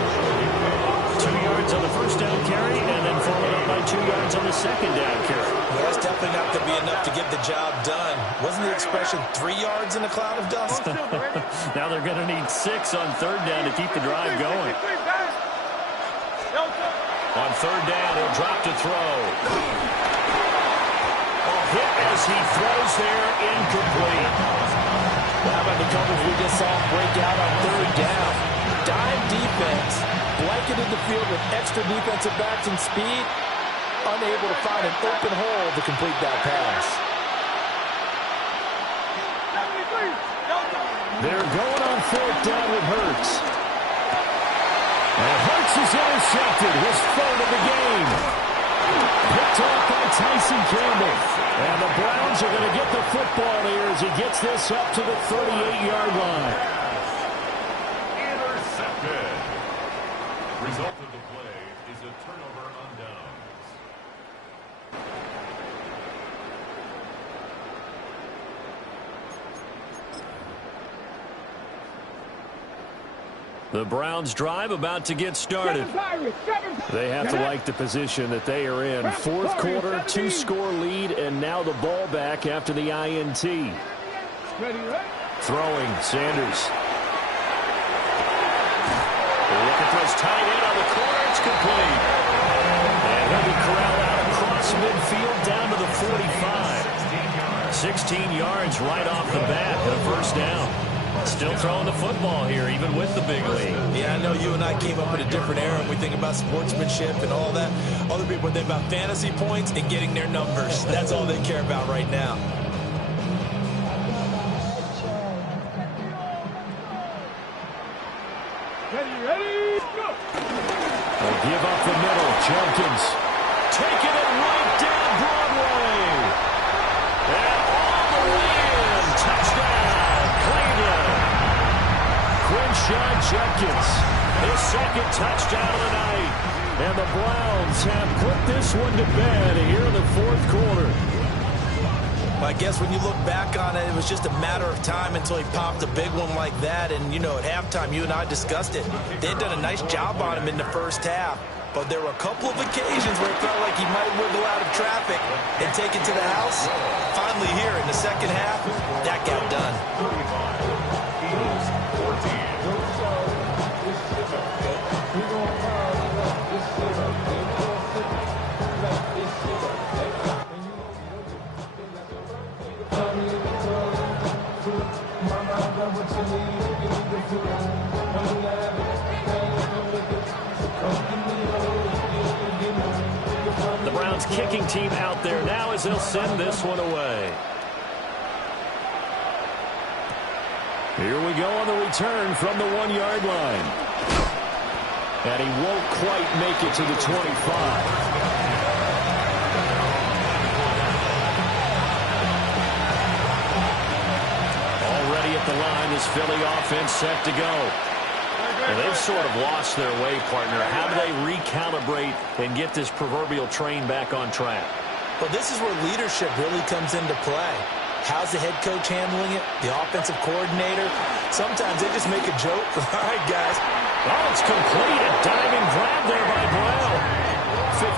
2 yards on the first down carry, and then followed up by 2 yards on the second down carry. Well, that's definitely not going to be enough to get the job done. Wasn't the expression 3 yards in a cloud of dust? Now they're going to need 6 on third down to keep the drive going. On third down, he'll drop to throw. Hit as he throws there, incomplete. How about the coverage we just saw break out on third down? Dime defense, blanketed the field with extra defensive backs and speed, unable to find an open hole to complete that pass. They're going on fourth down with Hurts. And Hurts is intercepted, his third of the game. Picked off by Tyson Campbell. And the Browns are going to get the football here as he gets this up to the 38-yard line. Intercepted. Result of the play is a turnover on downs. The Browns drive about to get started. They have to like the position that they are in. Fourth quarter, 2-score lead, and now the ball back after the INT. Throwing, Sanders. Looking for his tight end on the corner. It's complete. And he'll be corralled out across midfield down to the 45. 16 yards right off the bat and a first down. Still throwing the football here, even with the big lead. Yeah, I know you and I came up in a different era, and we think about sportsmanship and all that. Other people think about fantasy points and getting their numbers. That's all they care about right now. Ready, go! They'll give up the middle. Jenkins taking it right down Broadway. And all the way in. Touchdown. Cleveland. Quinshaw Jenkins, his second touchdown of the night. And the Browns have put this one to bed here in the fourth quarter. I guess when you look back on it, it was just a matter of time until he popped a big one like that. And, you know, at halftime, you and I discussed it. They had done a nice job on him in the first half. But there were a couple of occasions where it felt like he might wiggle out of traffic and take it to the house. Finally here in the second half, that got done. The Browns kicking team out there now as they'll send this one away. Here we go on the return from the 1-yard line. And he won't quite make it to the 25. At the line, this Philly offense set to go. And they've sort of lost their way, partner. How do they recalibrate and get this proverbial train back on track? Well, this is where leadership really comes into play. How's the head coach handling it? The offensive coordinator? Sometimes they just make a joke. All right, guys. Oh, it's complete. A diving grab there by Brown.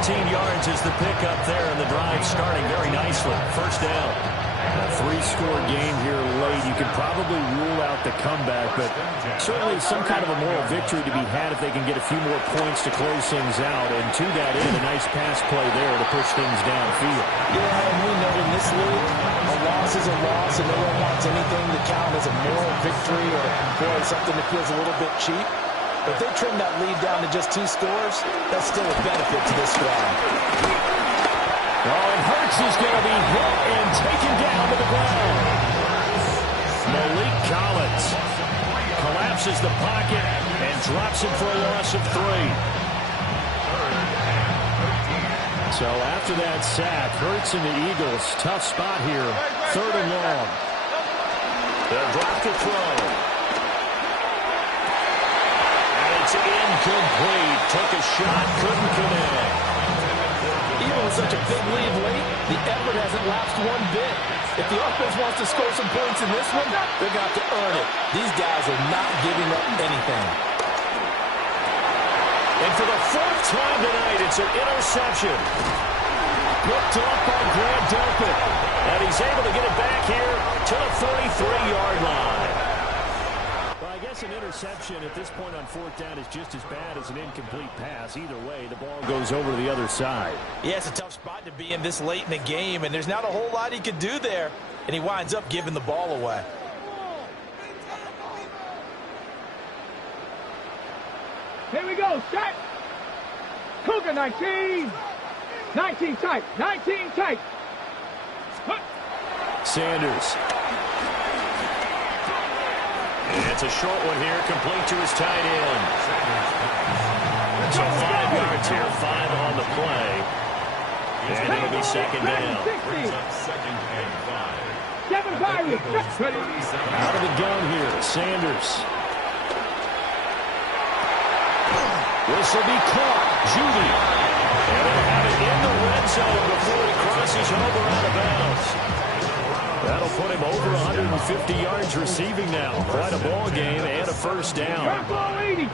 15 yards is the pickup there, and the drive starting very nicely. First down. A 3-score game here late. You can probably rule out the comeback, but certainly some kind of a moral victory to be had if they can get a few more points to close things out. And to that end, a nice pass play there to push things downfield. Yeah, and we know in this league, a loss is a loss, and no one wants anything to count as a moral victory or, boy, something that feels a little bit cheap. But if they trim that lead down to just 2 scores, that's still a benefit to this squad. Oh, and Hurts is going to be hit and taken down to the ground. Malik Collins collapses the pocket and drops him for a loss of 3. So after that sack, Hurts and the Eagles, tough spot here, 3rd and long. They'll drop to throw. And it's incomplete. Took a shot, couldn't connect. Even with such a big lead late, the effort hasn't lapsed one bit. If the offense wants to score some points in this one, they're going to have to earn it. These guys are not giving up anything. And for the 4th time tonight, it's an interception. Picked off by Grant Delpit. And he's able to get it back here to the 43-yard line. Well, I guess an interception at this point on 4th down is just as bad as an incomplete pass. Either way, the ball goes over to the other side. Yeah, it's a tough spot to be in this late in the game, and there's not a whole lot he could do there. And he winds up giving the ball away. Here we go, set. Cougar 19. 19 tight, 19 tight. Sanders. And it's a short one here, complete to his tight end. So 5 yards here, 5 on the play. And it'll be 2nd down. Brings up 2nd and 5. 7 Pirates. Out of the gun here, Sanders. This will be caught. Judy. And they'll have it in the red zone before he crosses over out of bounds. That'll put him over 150 yards receiving now. Quite a ball game and a 1st down. Ball 80.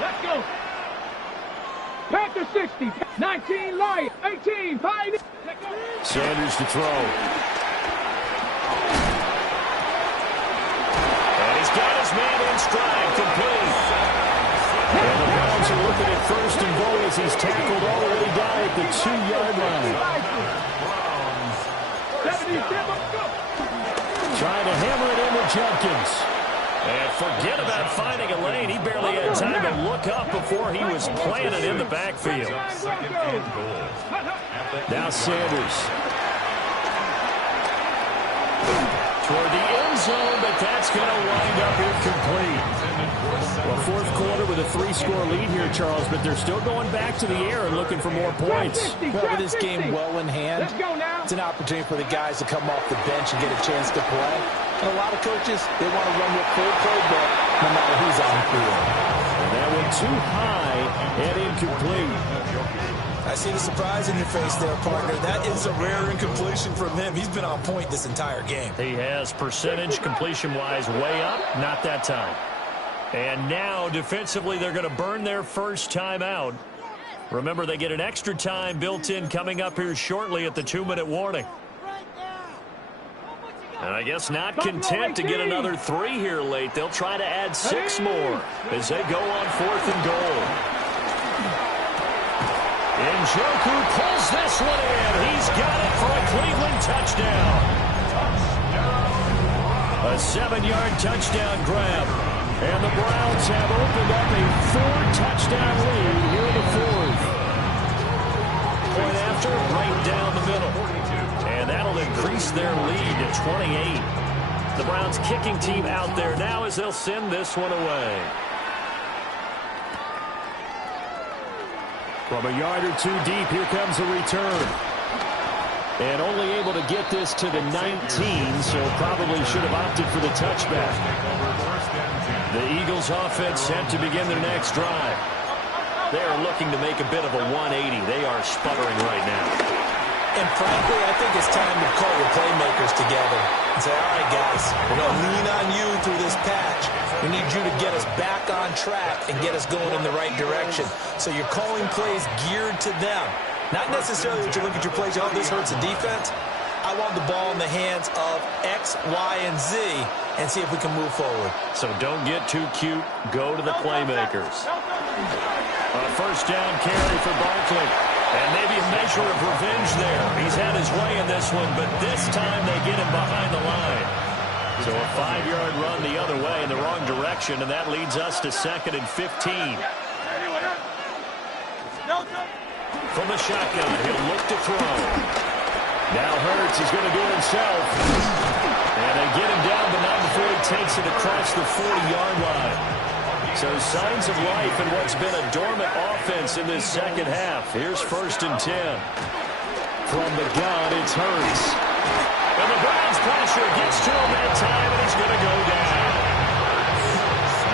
Let's go. Panther 60. 19 Lion. 18 Pioneer. Sanders to throw. And he's got his man in stride, complete. And the Browns are looking at 1st and goal as he's tackled all the way down at the 2-yard line. Trying to hammer it in with Jenkins. And forget about finding a lane. He barely had time to look up before he was planted in the backfield. Now Sanders. Toward the end zone, but that's going to wind up incomplete. Well, 4th quarter with a 3-score lead here, Charles, but they're still going back to the air and looking for more points. Well, with this game well in hand, it's an opportunity for the guys to come off the bench and get a chance to play. And a lot of coaches, they want to run their full playbook no matter who's on the field. And that went too high and incomplete. I see the surprise in your face there, partner. That is a rare incompletion from him. He's been on point this entire game. He has percentage completion-wise way up, not that time. And now, defensively, they're going to burn their 1st time out. Remember, they get an extra time built in coming up here shortly at the 2-minute warning. And I guess not content to get another 3 here late. They'll try to add 6 more as they go on 4th and goal. Njoku pulls this one in. He's got it for a Cleveland touchdown. A 7-yard touchdown grab. And the Browns have opened up a 4-touchdown lead here in the 4th. Point after, right down the middle. And that'll increase their lead to 28. The Browns kicking team out there now as they'll send this one away. From a yard or 2 deep, here comes a return. And only able to get this to the 19, so probably should have opted for the touchback. The Eagles offense set to begin their next drive. They are looking to make a bit of a 180. They are sputtering right now. And frankly, I think it's time to call your playmakers together and say, all right, guys, we're going to lean on you through this patch. We need you to get us back on track and get us going in the right direction. So you're calling plays geared to them. Not necessarily that you look at your plays, oh, this hurts the defense. I want the ball in the hands of X, Y, and Z and see if we can move forward. So don't get too cute. Go to the playmakers. A 1st down carry for Barkley. And maybe a measure of revenge there. He's had his way in this one, but this time they get him behind the line. So a 5-yard run the other way in the wrong direction, and that leads us to 2nd and 15. From the shotgun, he'll look to throw. Now Hurts is going to do it himself. And And they get him down, but not before he takes it across the 40-yard line. So signs of life in what's been a dormant offense in this second half. Here's 1st and 10. From the gun, it's Hurts. And the Browns pressure gets to him that time, and he's going to go down.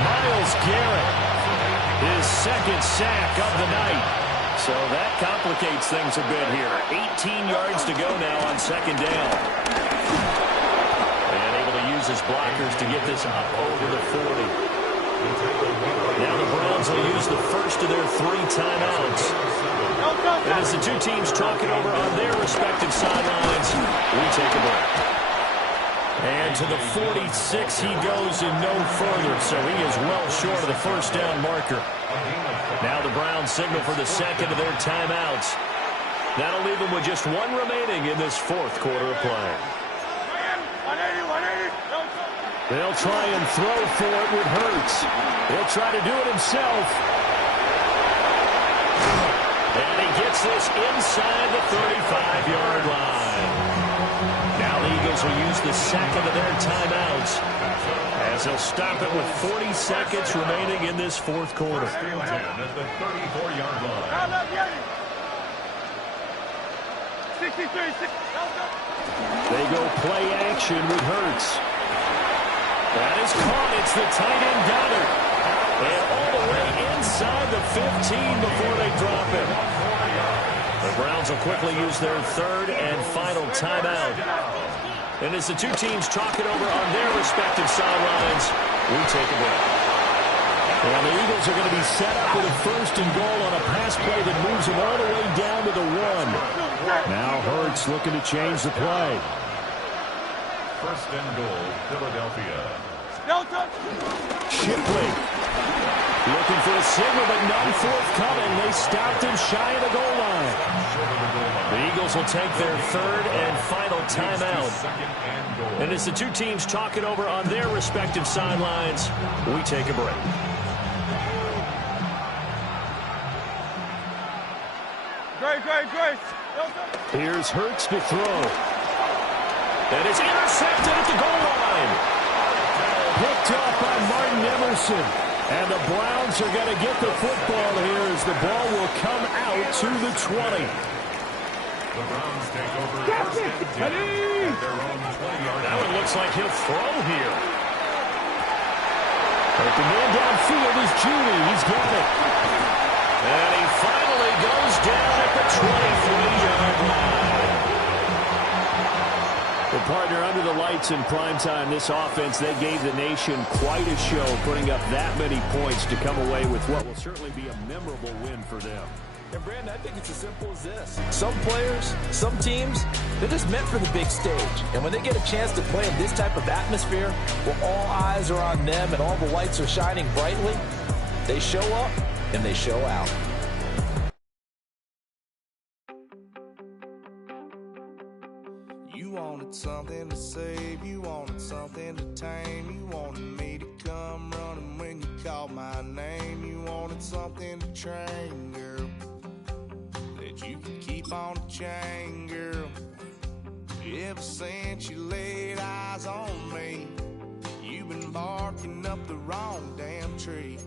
Myles Garrett, his 2nd sack of the night. So that complicates things a bit here. 18 yards to go now on 2nd down. And able to use his blockers to get this up over the 40. Now the Browns will use the first of their 3 timeouts. And as the 2 teams talk it over on their respective sidelines, we take a break. And to the 46 he goes and no further, so he is well short of the 1st down marker. Now the Browns signal for the 2nd of their timeouts. That'll leave them with just 1 remaining in this 4th quarter of play. They'll try and throw for it with Hurts. He'll try to do it himself. And he gets this inside the 35-yard line. Now the Eagles will use the 2nd of their timeouts as they'll stop it with 40 seconds remaining in this 4th quarter. At the 34-yard line. 63. They go play action with Hurts. That is caught. It's the tight end Goddard. And all the way inside the 15 before they drop him. The Browns will quickly use their 3rd and final timeout. And as the 2 teams talk it over on their respective sidelines, we take a break. And the Eagles are going to be set up with a 1st and goal on a pass play that moves them all the way down to the 1. Now Hurts looking to change the play. 1st and goal, Philadelphia. Shipley looking for a signal, but none forthcoming. They stopped him shy of the goal line. The Eagles will take their 3rd and final timeout. And as the 2 teams talk it over on their respective sidelines, we take a break. Great. Here's Hurts to throw. That is intercepted at the goal line. Picked up by Martin Emerson. And the Browns are going to get the football here as the ball will come out to the 20. The Browns take over 1st and 10 at their own 20-yard line. Now it looks like he'll throw here. Open man downfield is Judy. He's got it. And he finally goes down at the 23-yard line. Well, partner, under the lights in primetime, this offense, they gave the nation quite a show, putting up that many points to come away with what will certainly be a memorable win for them. And, Brandon, I think it's as simple as this. Some players, some teams, they're just meant for the big stage. And when they get a chance to play in this type of atmosphere, where all eyes are on them and all the lights are shining brightly, they show up and they show out. You wanted something to save, you wanted something to tame, you wanted me to come running when you called my name, you wanted something to train, girl, that you could keep on the chain, girl. Ever since you laid eyes on me, you've been barking up the wrong damn tree.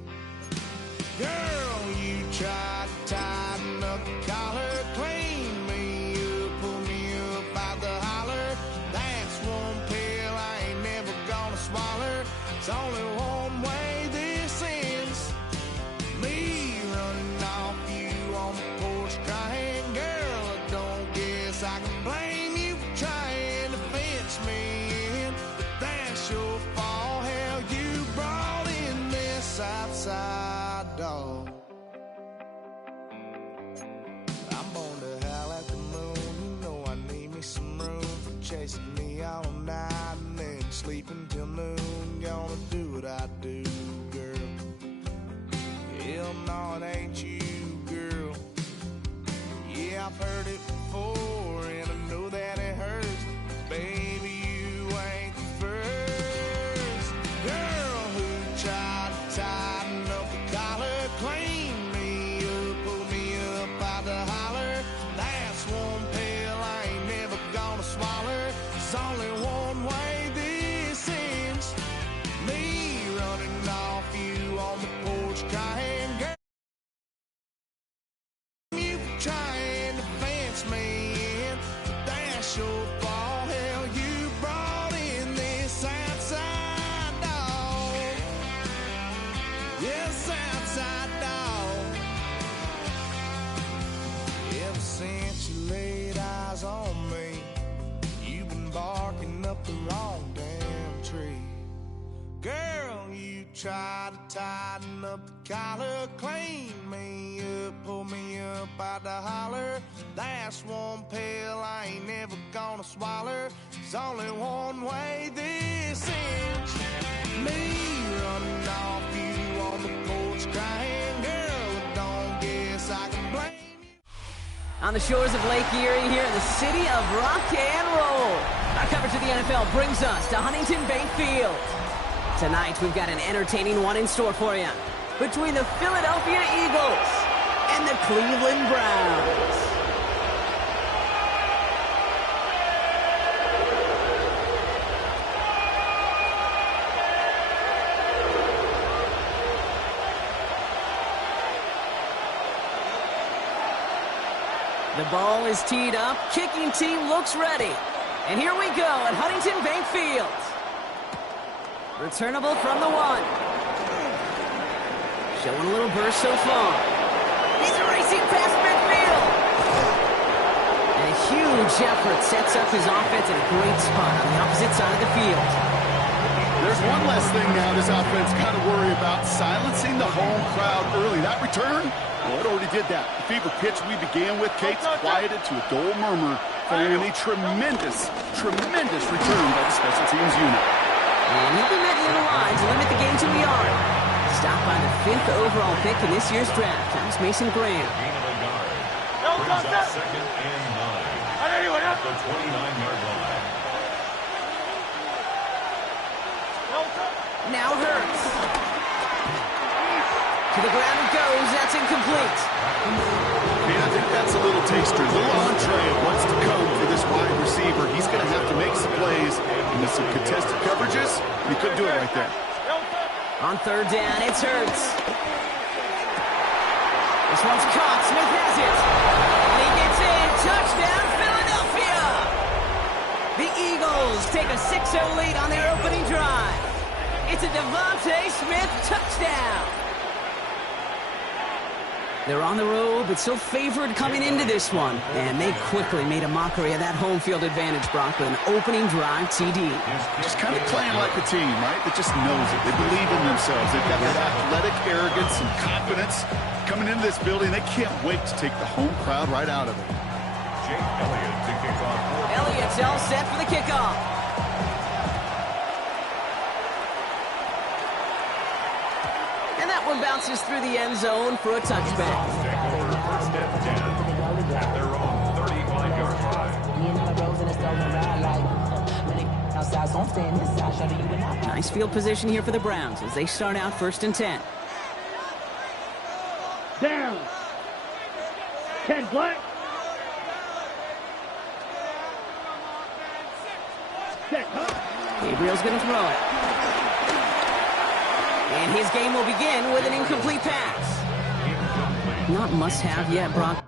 Girl, you tried to tighten up the collar, clean me up, pull me up out the holler. That's one pill I ain't never gonna swallow. It's only one way this ends. Me running off you on the porch crying. Girl, I don't guess I can blame you for trying to fence me in. But that's your fault, hell, you brought in this outside dog. I'm born to howl at the moon. You know I need me some room for chasing me all night and then sleeping till noon. Gonna do what I do, girl. Hell no, it ain't you, girl. Yeah, I've heard it before and I know that it hurts. Baby, you ain't the first girl who tried to tighten up the collar clean. Yes, outside dog. Ever since you laid eyes on me, you've been barking up the wrong damn tree. Girl, you tried to tighten up the collar, clean me up, pull me up out the holler. That's one pill I ain't never gonna swallow. There's only one way this ends. Me running off you on the porch crying. Girl, don't guess I can blame you. On the shores of Lake Erie here in the city of rock and roll. Our coverage of the NFL brings us to Huntington Bank Field. Tonight, we've got an entertaining one in store for you between the Philadelphia Eagles and the Cleveland Browns. The ball is teed up. Kicking team looks ready. And here we go at Huntington Bank Field. Returnable from the one. Showing a little burst so far. He's racing past midfield. And a huge effort sets up his offense in a great spot on the opposite side of the field. There's one less thing now this offense got to worry about, silencing the home crowd early. That return, well, it already did that. The fever pitch we began with, Kate's quieted to a dull murmur following a tremendous return by the special teams unit. And he'll be met near the line to limit the game to a yard. Stopped by the 5th overall pick in this year's draft. That was Mason Graham. Brings up 2nd and 9 at the 29-yard line. Now Hurts. To the ground it goes. That's incomplete. I think that's a little taster, a little entree of what's to come for this wide receiver. He's going to have to make some plays into some contested coverages. He couldn't do it right there. On 3rd down, it's Hurts. This one's caught. Smith has it. And he gets in. Touchdown, Philadelphia. The Eagles take a 6-0 lead on their opening drive. It's a Devontae Smith touchdown. They're on the road, but still favored coming into this one. And they quickly made a mockery of that home field advantage, Brock, with an opening drive TD. Just kind of playing like a team, right? That just knows it. They believe in themselves. They've got that athletic arrogance and confidence. Coming into this building, they can't wait to take the home crowd right out of it. Jake Elliott to kick off. Elliott's all set for the kickoff. And that one bounces through the end zone for a touchback. First and 10 at their own 35-yard line. Nice field position here for the Browns as they start out 1st and 10. Down. 10 black. Set, huh? Gabriel's going to throw it. And his game will begin with an incomplete pass. Not must-have yet, Brock.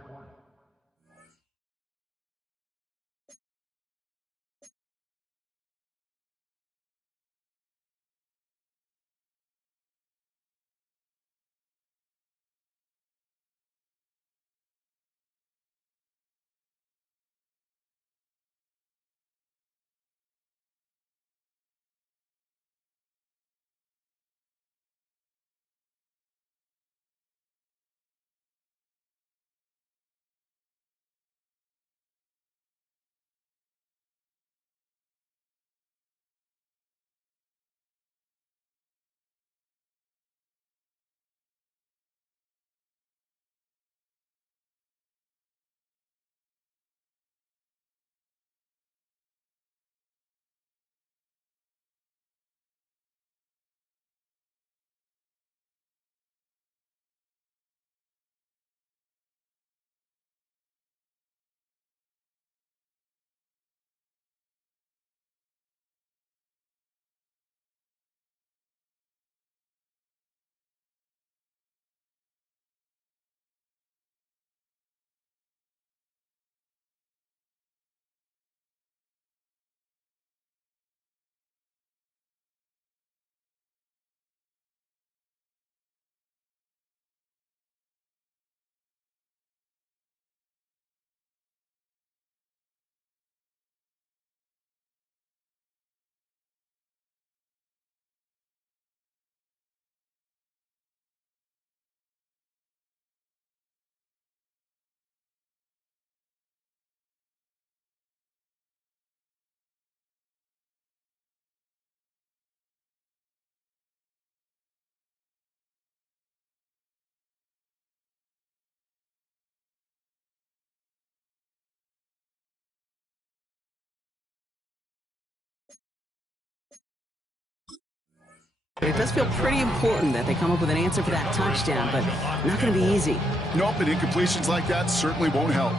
It does feel pretty important that they come up with an answer for that touchdown, but not going to be easy. Nope, and incompletions like that certainly won't help.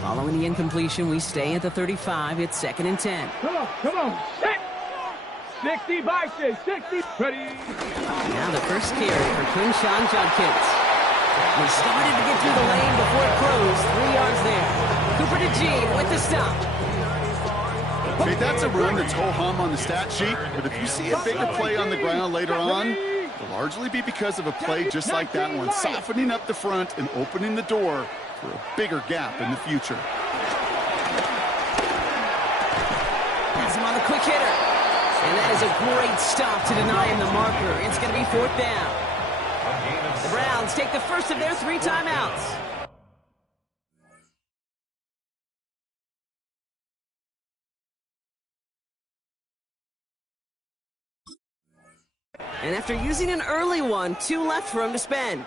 Following the incompletion, we stay at the 35. It's 2nd and 10. Come on, set! 60 by 60, ready. Now the first carry for Quinshawn Judkins. He started to get through the lane before it closed. 3 yards there. Cooper to Gene with the stop. Okay, that's a run that's ho-hum on the stat sheet, but if you see a bigger play on the ground later on, it'll largely be because of a play just like that one, softening up the front and opening the door for a bigger gap in the future. That's him on the quick hitter. And that is a great stop to deny him the marker. It's going to be 4th down. The Browns take the first of their 3 timeouts. And after using an early one, 2 left for him to spend.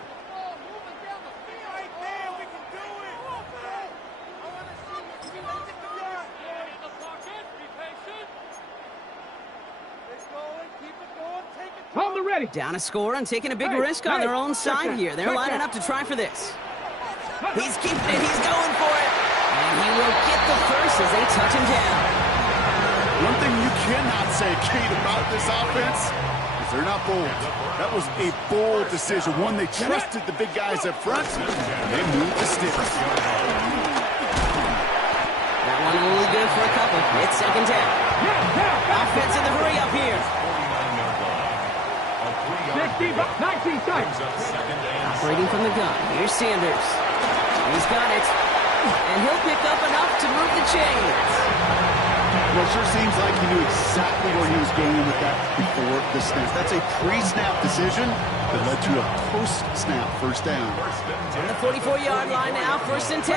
Hold the ready. Down a score and taking a big risk on their own side here. They're lining up to try for this. He's keeping it. He's going for it. And he will get the first as they touch him down. One thing you cannot say, Kate, about this offense is they're not bold. That was a bold decision. One, they trusted the big guys up front, and they moved the sticks. That one only good for a couple. It's 2nd down. Offense in the hurry up here. 60, 19 seconds. Operating from the gun. Here's Sanders. He's got it. And he'll pick up enough to move the chains. Well, it sure seems like he knew exactly where he was going with that before the snap. That's a pre-snap decision that led to a post-snap first down. On the 44-yard line now, 1st and 10.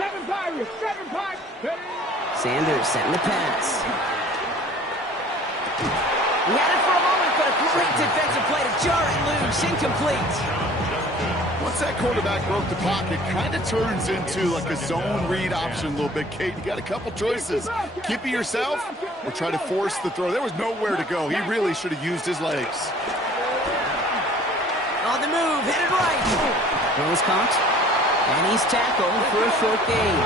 7 Pirates, 7 Pirates. Sanders setting the pass. He had it for a moment, but a great defensive play to jar it loose, incomplete. Once that quarterback broke the pocket, kind of turns into like a zone read option a little bit, Kate. You got a couple choices. Keep it yourself or try to force the throw. There was nowhere to go. He really should have used his legs. On the move, headed right. Throws caught, and he's tackled for a short gain.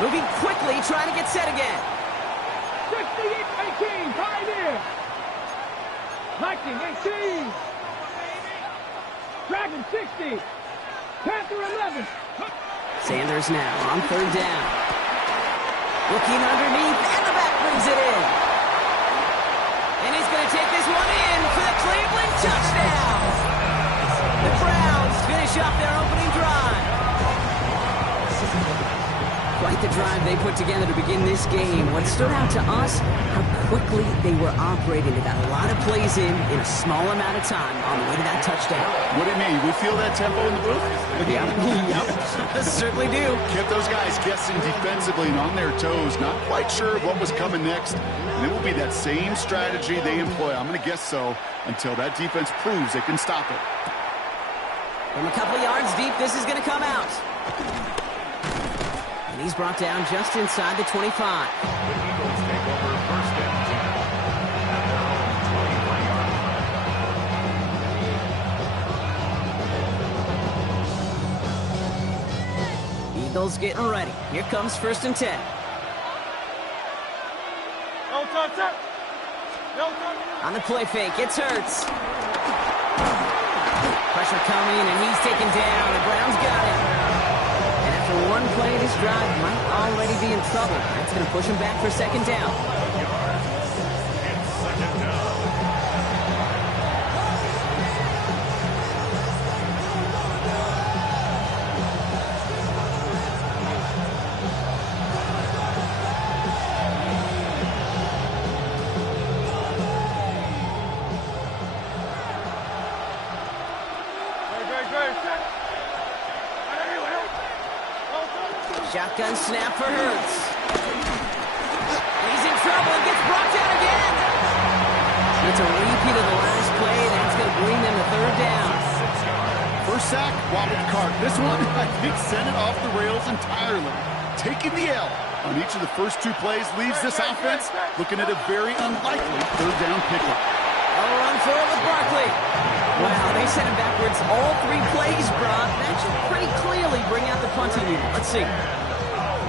Moving quickly, trying to get set again. 68-18, Pioneer. Viking 18. Dragon 60. Panther 11. Sanders now on 3rd down. Looking underneath, and the back brings it in. And he's going to take this one in for the Cleveland touchdown. The Browns finish off their opening drive. Quite the drive they put together to begin this game. What stood out to us, how quickly they were operating. They got a lot of plays in a small amount of time on the way to that touchdown. What do you mean? We feel that tempo in the booth? Yep. Certainly do. Kept those guys guessing defensively and on their toes, not quite sure what was coming next. And it will be that same strategy they employ. I'm going to guess so until that defense proves they can stop it. From a couple yards deep, this is going to come out. And he's brought down just inside the 25. Eagles getting ready. Here comes 1st and 10. On the play fake, it's Hurts. Pressure coming, and he's taken down. The Browns got it. And after one play, this drive might already be in trouble. That's going to push him back for 2nd down. Shotgun snap for Hurts. He's in trouble and gets brought down again. It's a repeat of the last play. That's going to bring them to third down. First sack, wobbled the cart. This one, I think, sent it off the rails entirely. Taking the L on each of the first 2 plays leaves this offense looking at a very unlikely third down pickup. A run for it with Barkley. Wow, they sent him backwards all 3 plays, Brock. That should pretty clearly bring out the punting unit. Let's see.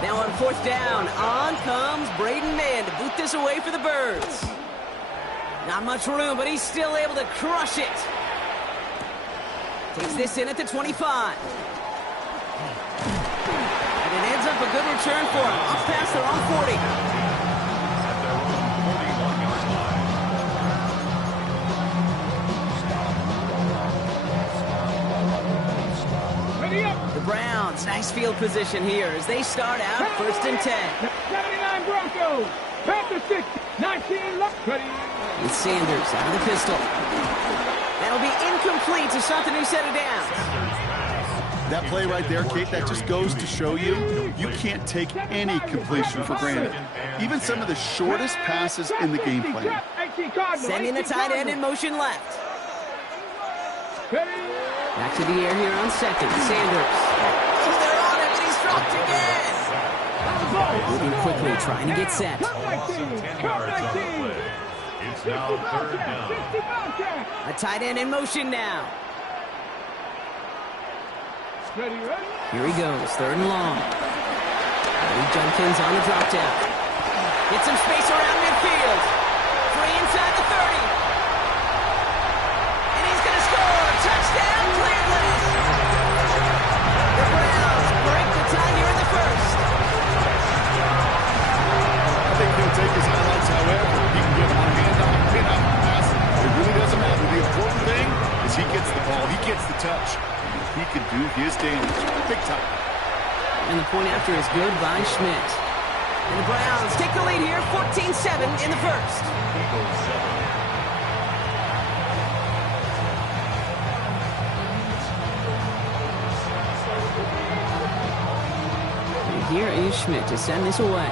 Now on 4th down, on comes Braden Mann to boot this away for the Birds. Not much room, but he's still able to crush it. Takes this in at the 25. And it ends up a good return for him. Up past their own 40. The Browns, nice field position here as they start out 1st and 10. 79 Broncos. Panther 6. 19 left. Ready. With Sanders out of the pistol. That'll be incomplete to start the new set of downs. That play right there, Kate, that just goes to show you can't take any completion for granted. Even some of the shortest passes in the game plan. Sending the tight end in motion left. Back to the air here on 2nd. Sanders. Oh, they're on him, and he's dropped again. Moving quickly, trying to get set. It's now 3rd down. A tight end in motion now. Here he goes, 3rd and long. Eddie Jenkins on the drop down. Get some space around midfield. Free inside the 30. And he's going to score. Touchdown, Cleveland. The Browns break the tie here in the 1st. I think he'll take his highlights, however. He can get one hand on a pin out pass. It really doesn't matter. The important thing is he gets the ball. He gets the touch. He can do his damage. Big time. And the point after is good by Schmidt. And the Browns take the lead here, 14-7 in the 1st. And here is Schmidt to send this away.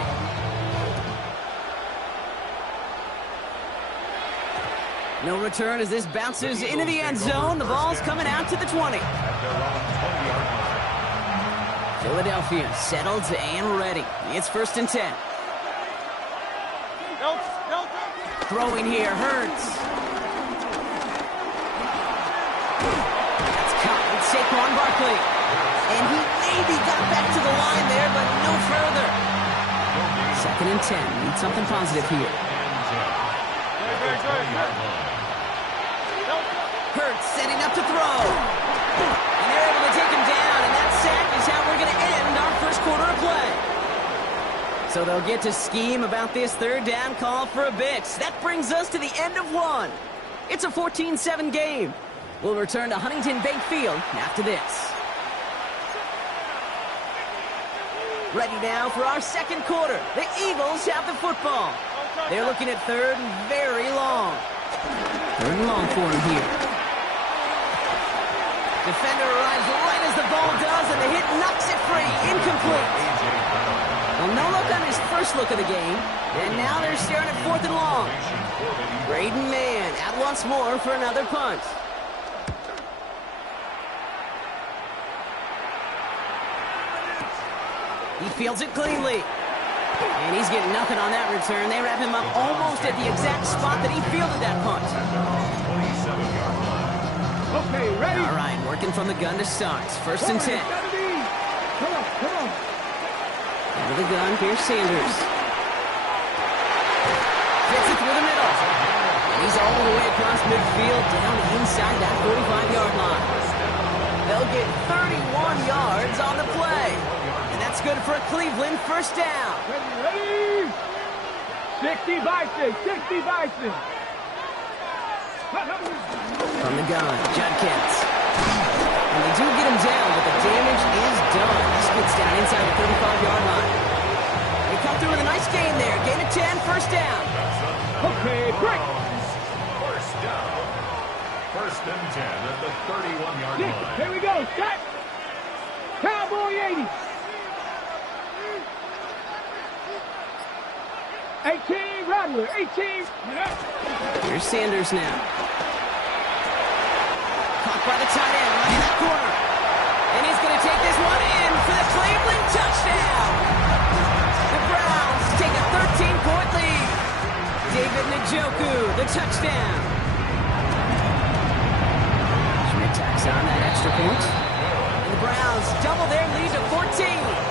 No return as this bounces into the end zone. The ball's coming out to the 20. Philadelphia settled and ready. It's 1st and 10. Throwing here, Hurts. That's caught with Saquon Barkley. And he maybe got back to the line there, but no further. 2nd and 10. Need something positive here. Hurts setting up to throw. And they're able to take him down, and that sack is how we're going to end our 1st quarter of play. So they'll get to scheme about this 3rd down call for a bit. That brings us to the end of 1. It's a 14-7 game. We'll return to Huntington Bank Field after this. Ready now for our 2nd quarter. The Eagles have the football. They're looking at 3rd and very long. 3rd and long for him here. Defender arrives right as the ball does, and the hit knocks it free. Incomplete. Well, no look on his first look of the game, and now they're staring at 4th and long. Braden Mann out once more for another punt. He fields it cleanly. And he's getting nothing on that return. They wrap him up almost at the exact spot that he fielded that punt. Okay, ready? All right, working from the gun to start. 1st and 10. Come on, come on. Out of the gun, here's Sanders. Gets it through the middle. And he's all the way across midfield down inside that 45-yard line. They'll get 31 yards on the play. And that's good for a Cleveland 1st down. Ready? 60 Bison, 60 Bison. From the gun, Judkins. And they do get him down, but the damage is done. This gets down inside the 35-yard line. They come through with a nice gain there. Gain of 10, 1st down. Okay, break. 1st down. 1st and 10 at the 31-yard line. Here we go. Set. Cowboy 80. 18, Rattler, 18. Here's Sanders now. Caught by the tight end, right in that corner. And he's going to take this one in for the Cleveland touchdown. The Browns take a 13-point lead. David Njoku, the touchdown. Schmidt tacks on that extra point. And the Browns double their lead to 14.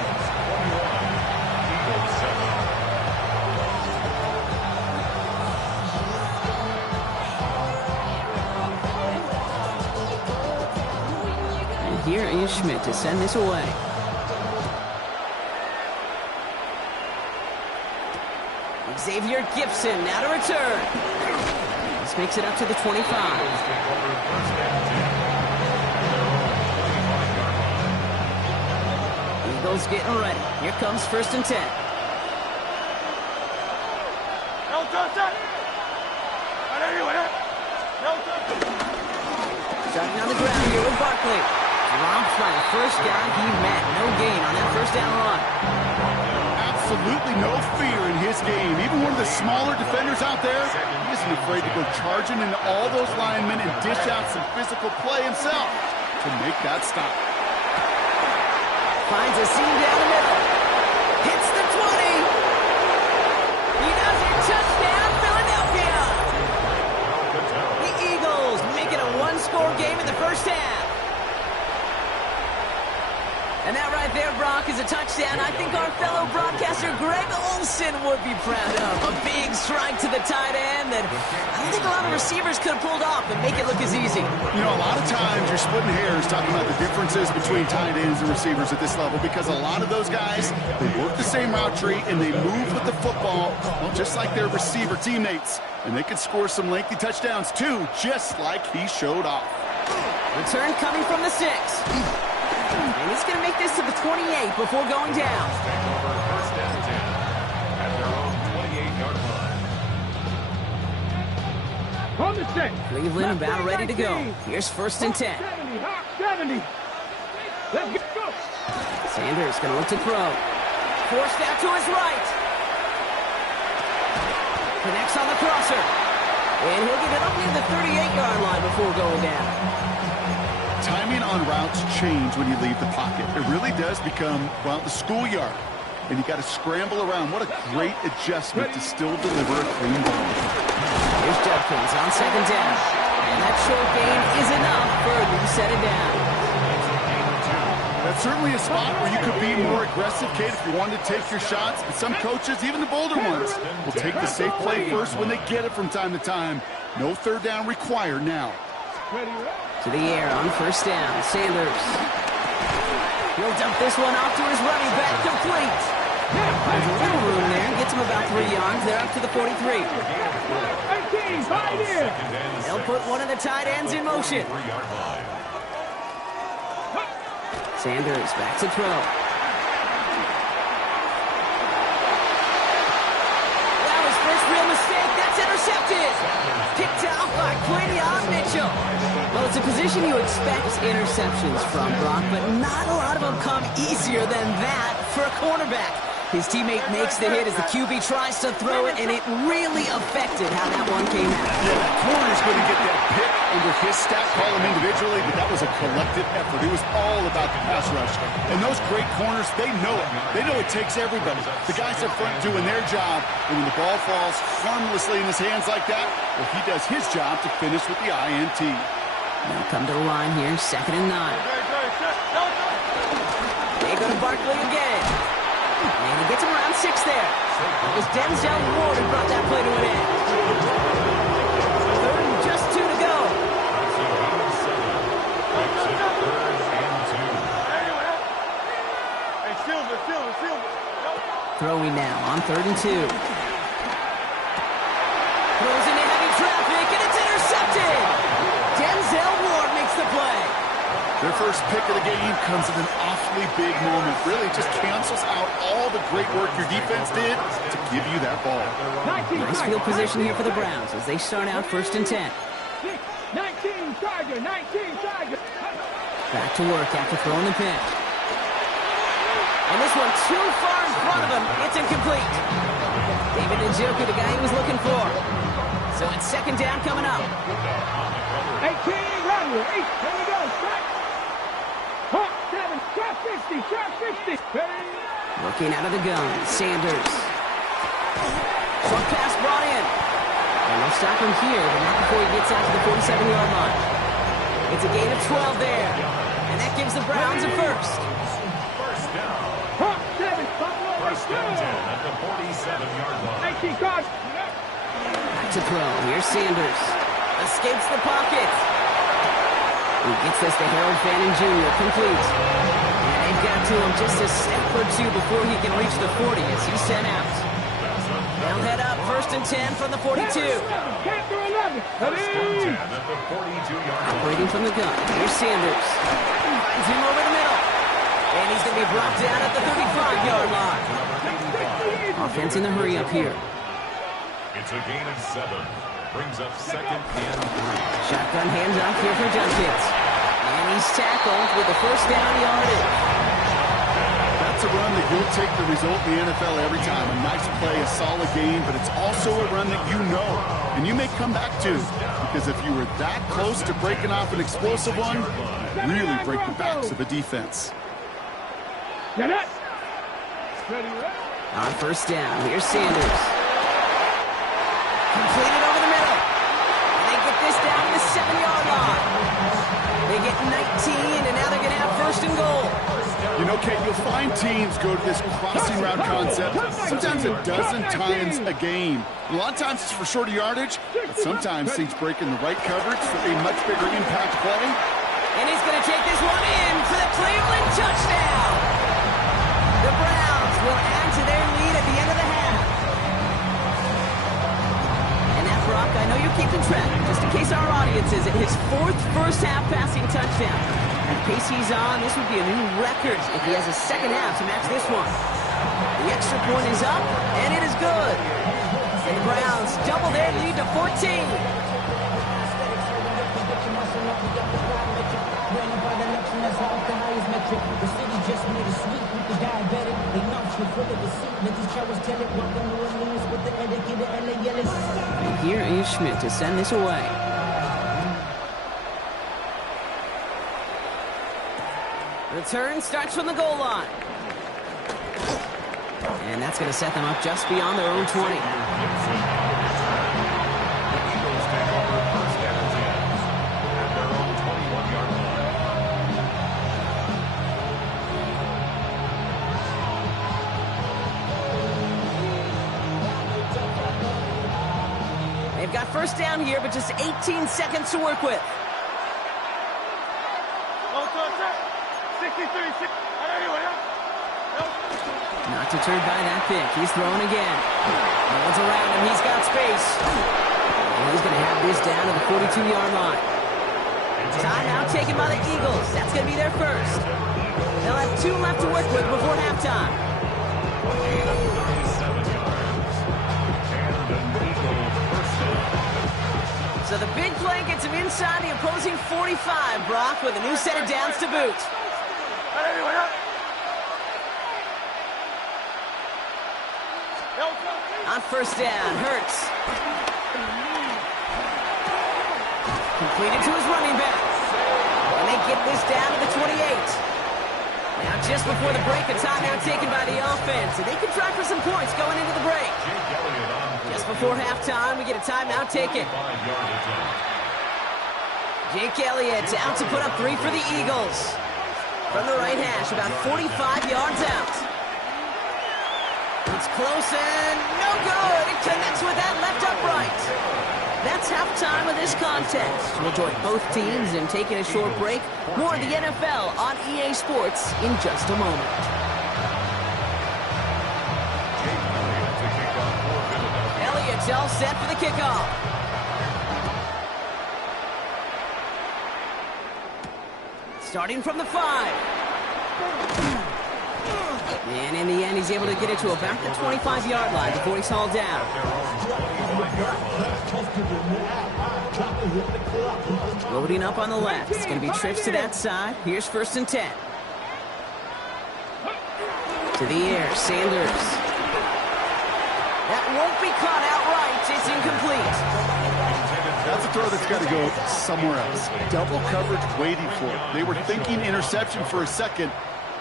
Here is Schmidt to send this away. Xavier Gibson now to return. This makes it up to the 25. Eagles getting ready. Here comes 1st and 10. No touchdown. Starting on the ground here with Barkley. Dropped by the first guy he met. No gain on that first down run. Absolutely no fear in his game. Even one of the smaller defenders out there, he isn't afraid to go charging into all those linemen and dish out some physical play himself to make that stop. Finds a seam down the middle. Hits the 20. He does it. Touchdown, Philadelphia. The Eagles make it a one-score game in the first half. And that right there, Brock, is a touchdown I think our fellow broadcaster Greg Olsen would be proud of. A big strike to the tight end that I don't think a lot of receivers could have pulled off and make it look as easy. You know, a lot of times you're splitting hairs talking about the differences between tight ends and receivers at this level because a lot of those guys, they work the same route tree and they move with the football, well, just like their receiver teammates. And they can score some lengthy touchdowns too, just like he showed off. Return coming from the 6. And he's going to make this to the 28 before going down. First and 10 at their own 28-yard line. On the 6. Cleveland about ready to go. Here's 1st and 10. 70. Let's go. Sanders going to look to throw. Forced out to his right. Connects on the crosser. And he'll get it up near the 38-yard line before going down. Timing on routes change when you leave the pocket. It really does become, well, the schoolyard. And you got to scramble around. What a great adjustment to still deliver a clean ball. Here's Judkins on 2nd down. And that short gain is enough for a new set of downs. That's certainly a spot where you could be more aggressive, Kate, if you wanted to take your shots. But some coaches, even the bolder ones, will take the safe play first when they get it from time to time. No 3rd down required now. To the air on 1st down. Sanders. He'll dump this one off to his running back. Complete. There's a little room there. Gets him about 3 yards. They're up to the 43. 18, tight end. They'll put one of the tight ends in motion. Sanders back to throw. That was first real mistake. That's intercepted. Picked out by Quinion Mitchell. Well, it's a position you expect interceptions from, Brock, but not a lot of them come easier than that for a cornerback. His teammate makes the hit as the QB tries to throw it, and it really affected how that one came out. Yeah, that corner's going to get that pick under his stat column individually, but that was a collective effort. It was all about the pass rush. And those great corners, they know it. They know it takes everybody. The guys up front doing their job, and when the ball falls harmlessly in his hands like that, well, he does his job to finish with the INT. Now come to the line here, 2nd and 9. They go to Barkley again. And he gets him around 6 there. It was Denzel Ward who brought that play to an end. 3rd and just 2 to go. Throwing now on 3rd and 2. Throws into heavy traffic, and it's intercepted. Denzel Ward makes the play. Their first pick of the game comes at an awfully big moment. Really just cancels out all the great work your defense did to give you that ball. Nice field position here for the Browns as they start out 1st and 10. 19 Tiger, 19 Tiger. Back to work after throwing the pitch. And this one too far in front of him. It's incomplete. David Njoku, the guy he was looking for. So it's second down coming up. 18, Rodwell, 8, here we go, strike. Hawk, 7, sharp 60, sharp 60. Looking out of the gun, Sanders. Short pass brought in. And they'll stop him here, but not before he gets out to the 47-yard line. It's a gain of 12 there. And that gives the Browns a first. First down. Hawk, 7, Buffalo, First and 10 at the 47-yard line. 18 cards. Back to throw. Here's Sanders. Escapes the pocket. He gets this to Harold Fannin Jr. Complete. And they've got to him just a step or two before he can reach the 40 as he's sent out. They'll head up first and 10 from the 42. First and 10 at the 42-yard line. Operating from the gun. Here's Sanders. Finds him over the middle. And he's going to be brought down at the 35-yard line. Offense in the hurry up here. It's a gain of 7. Brings up second and 3. Shotgun handoff here for Jenkins. And he's tackled with the first down yardage. That's a run that you'll take the result in the NFL every time. A nice play, a solid game, but it's also a run that you know and you may come back to, because if you were that close to breaking off an explosive one, you really break the backs of the defense. On first down, here's Sanders. Completed over the middle. And they get this down to the 7-yard line. They get 19, and now they're going to have first and goal. You know, Kate, you'll find teams go to this crossing route concept sometimes a dozen times a game. A lot of times it's for shorter yardage, but sometimes teams break in the right coverage for a much bigger impact play. And he's going to take this one in for the Cleveland touchdown. The Browns will add to their lead at the end of the half. And that, Brock, I know you're keeping track, just in case our audience isn't, his 4th first-half passing touchdown. At the pace he's on, this would be a new record if he has a second half to match this one. The extra point is up, and it is good. And the Browns double their lead to 14. And here is Schmidt to send this away. Return starts from the goal line. And that's going to set them up just beyond their own 20. They've got first down here, but just 18 seconds to work with. Not deterred by that pick. He's throwing again. No one's around him. He's got space. And he's going to have this down to the 42-yard line. Timeout taken by the Eagles. That's going to be their first. They'll have 2 left to work with before halftime. So the big play gets him inside the opposing 45, Brock, with a new set of downs to boot. On first down, Hurts. Completed to his running back. And they get this down to the 28. Now just before the break, a timeout taken by the offense. And they can try for some points going into the break. Just before halftime, we get a timeout taken. Jake Elliott out to put up 3 for the Eagles. From the right hash, about 45 yards out. It's close and no good. It connects with that left upright. That's halftime of this contest. We'll join both teams in taking a short break. More of the NFL on EA Sports in just a moment. Elliott's all set for the kickoff. Starting from the 5. And in the end, he's able to get it to about the 25-yard line before he's hauled down. Loading up on the left. It's going to be trips to that side. Here's first and 10. To the air, Sanders. That won't be caught outright. It's incomplete. That's a throw that's got to go somewhere else. Double coverage waiting for it. They were thinking interception for a second,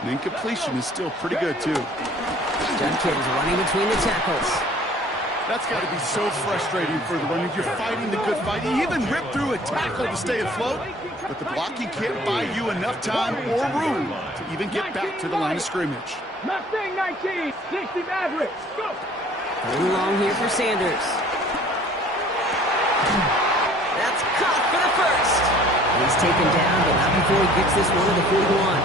and incompletion is still pretty good, too. Judkins running between the tackles. That's got to be so frustrating for the runner. You're fighting the good fight. You even rip through a tackle to stay afloat, but the blocking can't buy you enough time or room to even get back to the line of scrimmage. Mustang 19, 60 Mavericks, go! Third long here for Sanders. That's caught for the first. He's taken down, but not before he gets this one to the 41.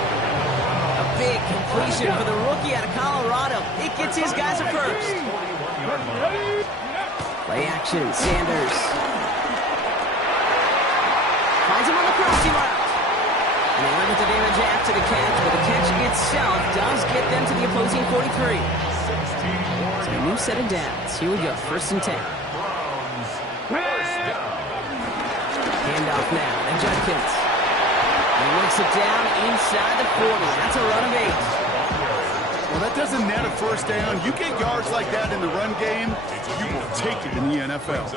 A big completion for the rookie out of Colorado. It gets his guys a first. Play action, Sanders. Finds him on the crossing route. And they limit the damage after the catch, but the catch itself does get them to the opposing 43. So a new set of downs. Here we go, 1st and 10. Handoff now to Judkins. He works it down inside the 40. That's a run of 8. Well, that doesn't net a first down. You get yards like that in the run game, you will take it in the NFL.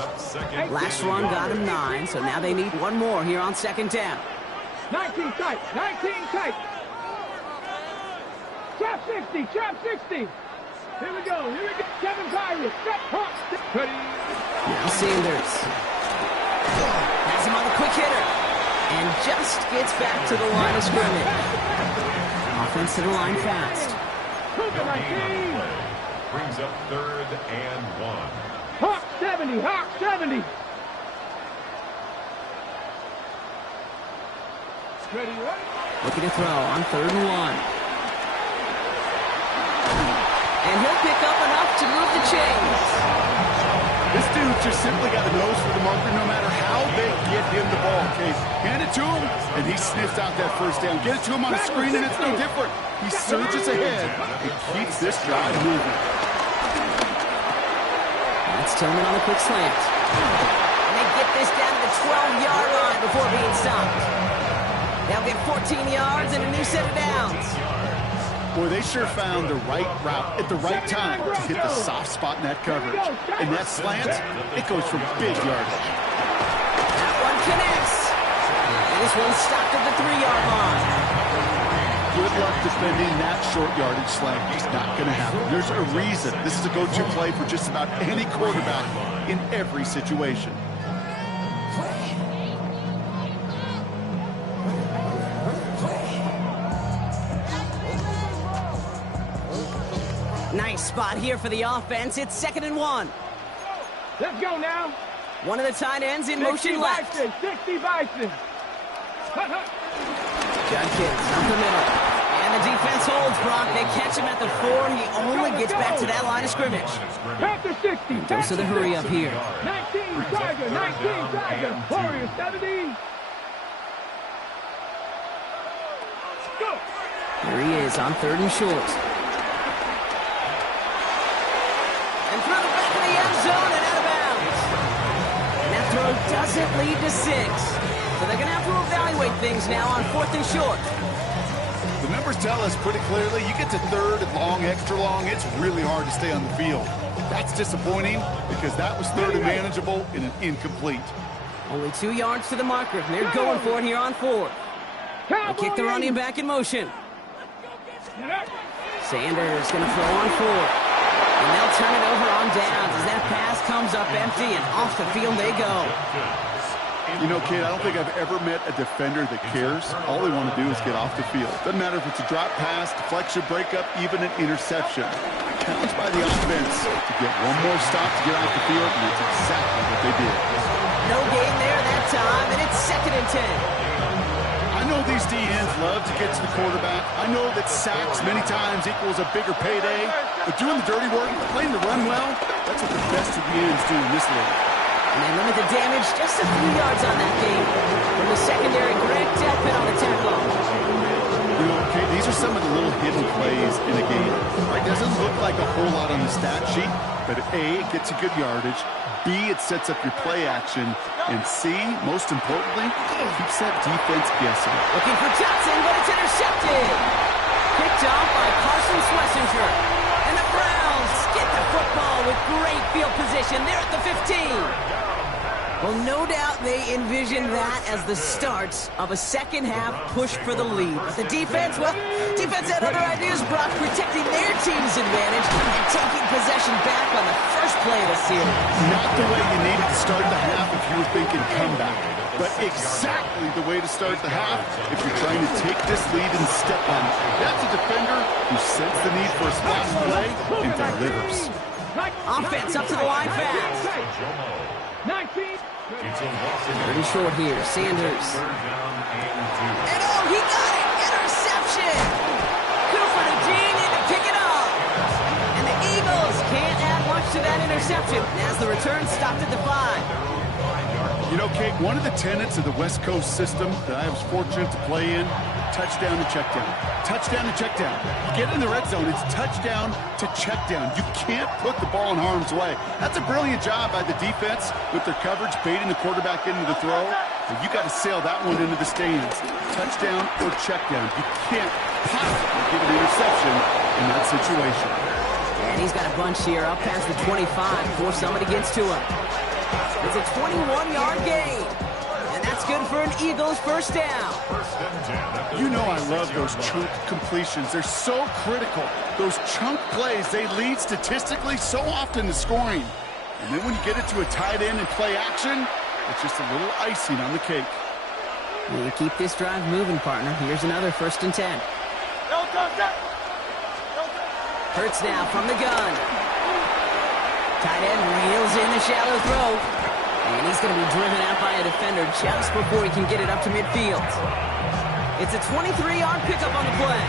Last run got him 9, so now they need one more here on 2nd down. 19 tight, 19 tight. Trap 60, trap 60. Here we go, Kevin Pirates, step, hop, ready. Now Sanders. Has him on the quick hitter. And just gets back to the line of scrimmage. Offense to the line fast. Brings up 3rd and 1. Hawk 70, Hawk 70. Looking to throw on 3rd and 1. And he'll pick up enough to move the chains. This dude just simply got a nose for the marker no matter how they get him the ball, Case. Hand it to him, and he sniffs out that first down. Get it to him on the screen, and it's no different. He surges ahead and keeps this drive moving. That's Tillman on the quick slant. And they get this down to the 12-yard line before being stopped. They'll get 14 yards and a new set of downs. Boy, they sure found the right route at the right time to hit the soft spot in that coverage. And that slant, it goes for big yardage. That one connects. And this one's stopped at the 3-yard line. Good luck defending that short yardage slant. It's not going to happen. There's a reason. This is a go-to play for just about any quarterback in every situation. Nice spot here for the offense. It's 2nd and 1. Let's go now. One of the tight ends in motion left. 60 Bison. Judkins up the middle. And the defense holds, Brock. They catch him at the 4. He only gets back to that line of scrimmage. Panther 60. Goes to the hurry up here. 19 Tiger, 19 Tiger. Warrior 70. Go. Here he is on 3rd and short. And through the back of the end zone and out of bounds. And that throw doesn't lead to 6. So they're going to have to evaluate things now on 4th and short. The numbers tell us pretty clearly, you get to 3rd and long, extra long, it's really hard to stay on the field. That's disappointing because that was 3rd and manageable in an incomplete. Only 2 yards to the marker. They're going for it here on 4th. They kick the running back in motion. Sanders going to throw on 4th. And they'll turn it over on downs as that pass comes up empty and off the field they go. You know, kid, I don't think I've ever met a defender that cares. All they want to do is get off the field. Doesn't matter if it's a drop pass, deflection, breakup, even an interception. Challenged by the offense to get one more stop to get off the field, and it's exactly what they did. No gain there that time, and it's 2nd and 10. I know these DNs love to get to the quarterback. I know that sacks many times equals a bigger payday. But doing the dirty work, playing the run well, that's what the best of the ends do in this league. And they limit the damage just a few yards on that game. From the secondary, Grant Delpit on the tackle. You know, okay, these are some of the little hidden plays in a game. It doesn't look like a whole lot on the stat sheet, but A, it gets you good yardage. B, it sets up your play action. And C, most importantly, keeps that defense guessing. Looking for Johnson, but it's intercepted. Picked off by Carson Schlesinger. And the Browns get the football with with great field position. They're at the 15. Well, no doubt they envisioned that as the start of a second-half push for the lead. But the defense, well, defense had other ideas, Brock, protecting their team's advantage and taking possession back on the first play of the series. Not the way you needed to start the half if you were thinking comeback, but exactly the way to start the half if you're trying to take this lead and step on it. That's a defender who senses the need for a splash play and delivers. Offense up to the line fast. 19. Pretty short here, Sanders. And oh, he got it! Interception! Cooper to Dean in to pick it up. And the Eagles can't add much to that interception as the return stopped at the 5. You know, Kate, one of the tenets of the West Coast system that I was fortunate to play in, touchdown to check down. Touchdown to check down. You get in the red zone, it's touchdown to check down. You can't put the ball in harm's way. That's a brilliant job by the defense with their coverage, baiting the quarterback into the throw. But you got to sail that one into the stands. Touchdown or check down. You can't possibly get an interception in that situation. And he's got a bunch here up past the 25 before somebody gets to him. It's a 21-yard gain. And that's good for an Eagles first down. You know I love those chunk completions. They're so critical. Those chunk plays, they lead statistically so often to scoring. And then when you get it to a tight end and play action, it's just a little icing on the cake. You keep this drive moving, partner. Here's another 1st and 10. Hurts now from the gun. Tight end reels in the shallow throw. And he's going to be driven out by a defender just before he can get it up to midfield. It's a 23-yard pickup on the play.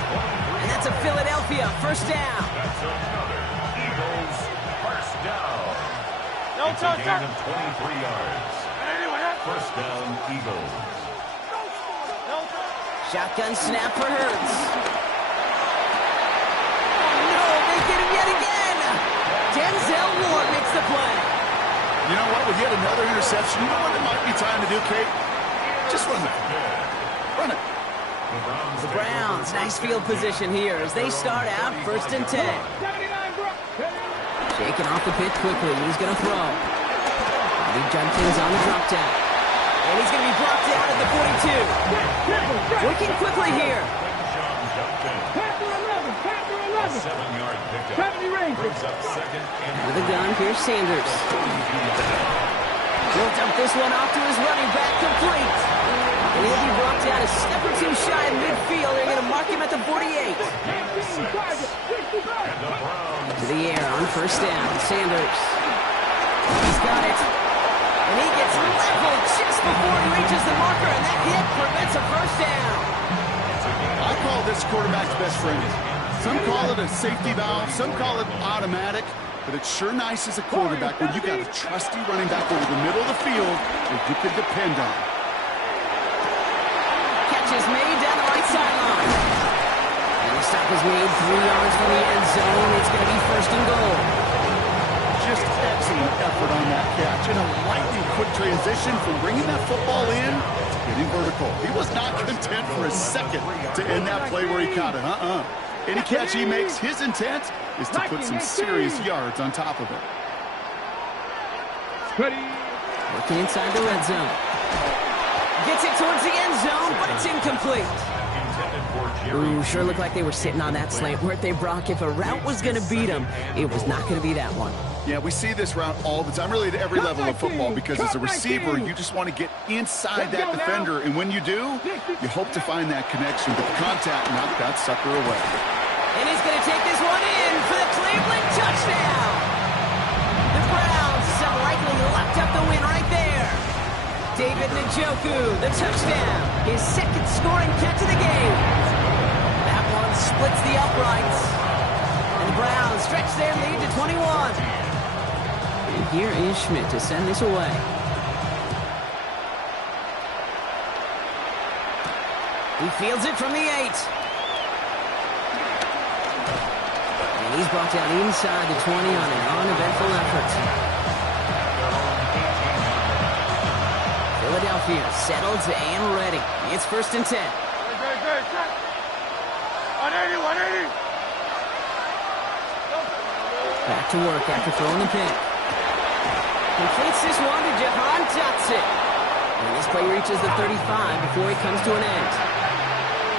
And that's a Philadelphia first down. That's another Eagles first down. It's a gain of 23 yards. First down, Eagles. Shotgun snap for Hurts. Oh, no, they get him yet again. Denzel Ward makes the play. You know what? With yet another interception, you know what it might be time to do, Kate? Just run it. Run it. The Browns, nice field position here as they start out 1st and 10. Shaking off the pitch quickly. He's going to throw. Lee Jenkins on the drop down. And he's going to be blocked out at the 42. Working quickly here. A 7-yard pickup. Brings up second and With a gun, here's Sanders. He'll dump this one off to his running back, complete. And he'll be brought down a step or two shy of midfield. They're going to mark him at the 48. To the air on first down, Sanders. He's got it. And he gets leveled just before he reaches the marker, and that hit prevents a first down. I call this quarterback's best friend. Some call it a safety valve, some call it automatic, but it's sure nice as a quarterback when you got a trusty running back over the middle of the field that you can depend on. Catch is made down the right sideline. And the stop is made 3 yards from the end zone. It's going to be 1st and goal. Just excellent effort on that catch. And a lightning quick transition from bringing that football in to getting vertical. He was not content for a second to end that play where he caught it. Any catch he makes, his intent is to put some serious yards on top of it. Working inside the red zone. Gets it towards the end zone, but it's incomplete. Ooh, sure looked like they were sitting on that slant, weren't they, Brock? If a route was going to beat them, it was not going to be that one. Yeah, we see this route all the time, really at every level of football, because as a receiver, you just want to get inside that defender, and when you do, you hope to find that connection, but the contact knocked that sucker away. And he's going to take this one in for the Cleveland touchdown. The Browns have likely locked up the win right there. David Njoku, the touchdown, his 2nd scoring catch of the game. That one splits the uprights. And the Browns stretch their lead to 21. And here is Schmidt to send this away. He fields it from the 8. And he's brought down inside the 20 on an uneventful effort. Philadelphia settled and ready. It's 1st and 10. 180. Back back to work after throwing the pick. Completes this one to Jahan Dotson. And this play reaches the 35 before it comes to an end.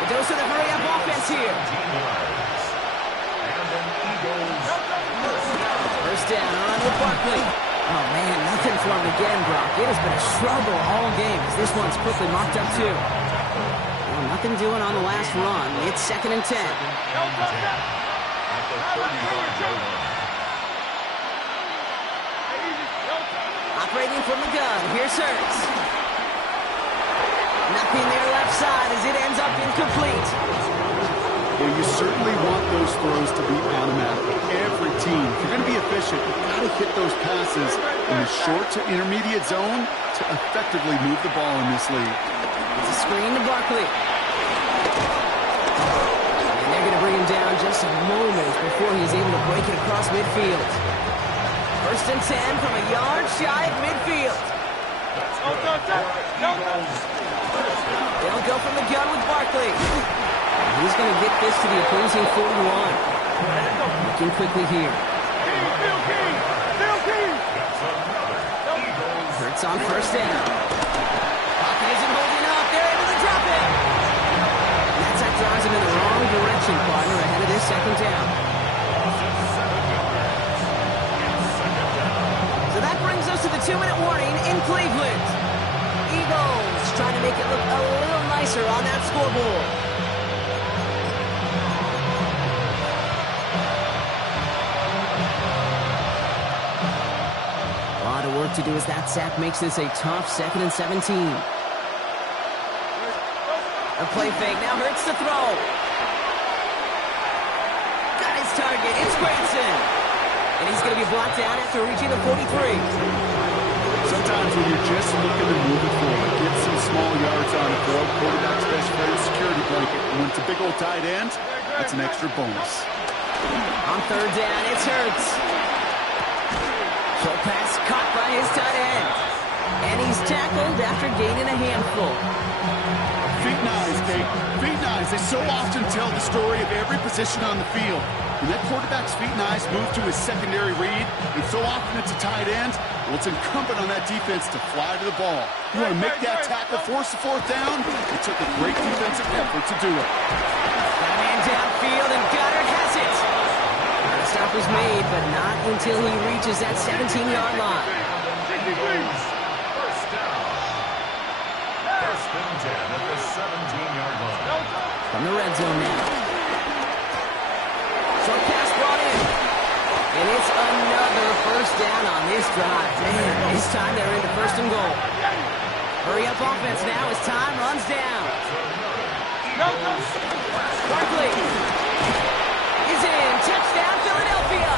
The dose of the hurry-up offense here. First down, on with Barkley. Oh, man, nothing for him again, Brock. It has been a struggle all game as this one's quickly marked up, too. Well, nothing doing on the last run. It's 2nd and 10. Operating from the gun. Here's Hurts. Nothing there left side as it ends up incomplete. Well, you certainly want those throws to be automatic. Every team, if you're going to be efficient, you've got to hit those passes in the short to intermediate zone to effectively move the ball in this league. It's a screen to Barkley. And they're going to bring him down just a moment before he's able to break it across midfield. 1st and 10 from a yard shy of midfield. They'll go from the gun with Barkley. He's going to get this to the opposing 41. Looking quickly here. Hurts on 1st down. Pocket isn't holding up. They're able to drop it. And that drives him in the wrong direction, partner, ahead of this 2nd down. So that brings us to the 2-minute warning in Cleveland. Eagles trying to make it look a little nicer on that scoreboard. Work to do as that sack makes this a tough 2nd and 17. A play fake, now Hurts to throw. Got his target, it's Granson. And he's going to be blocked down after reaching the 43. Sometimes when you're just looking to move it forward, get some small yards on a throw, quarterback's best friend, security blanket. And when it's a big old tight end, that's an extra bonus. On 3rd down, it's Hurts. Short pass caught by his tight end. And he's tackled after gaining a handful. Feet and eyes, Kate. Feet and eyes. They so often tell the story of every position on the field. When that quarterback's feet and eyes move to his secondary read, and so often it's a tight end, well, it's incumbent on that defense to fly to the ball. You want to make that tackle, force the 4th down? It took a great defensive effort to do it. Got a man downfield, and Goddard has it. The stop was made, but not until he reaches that 17-yard line. First down. 1st and 10 at the 17-yard line. From the red zone now. Short pass brought in. And it's another 1st down on this drive. Man, this time they're into 1st and goal. Hurry up offense now as time runs down. Barkley is in. Touchdown, Philadelphia.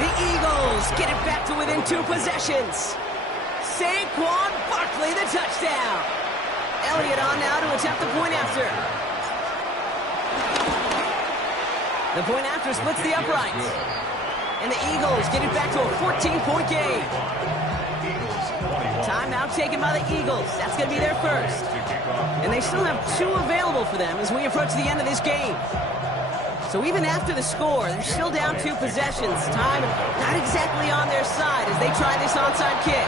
The Eagles get it back to within 2 possessions. Saquon Barkley, the touchdown. Elliott on now to attempt the point after. The point after splits the uprights. And the Eagles get it back to a 14-point game. Timeout taken by the Eagles. That's going to be their first. And they still have 2 available for them as we approach the end of this game. So even after the score, they're still down 2 possessions. Time not exactly on their side as they try this onside kick.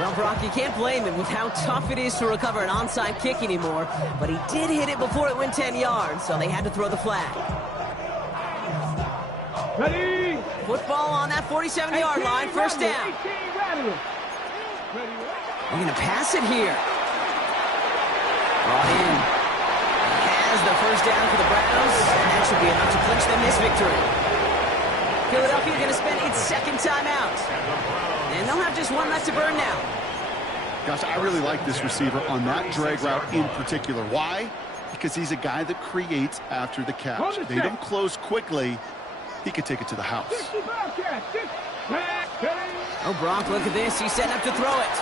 Well, Brock, you can't blame him with how tough it is to recover an onside kick anymore. But he did hit it before it went 10 yards, so they had to throw the flag. Ready? Football on that 47-yard line, 1st down. They're going to pass it here. Brought in. Has the 1st down for the Browns. And that should be enough to clinch them this victory. Philadelphia going to spend its 2nd timeout. And they'll have just 1 left to burn now. Gosh, I really like this receiver on that drag route in particular. Why? Because he's a guy that creates after the catch. They don't close quickly. He could take it to the house. Oh, Brock, look at this. He's setting up to throw it.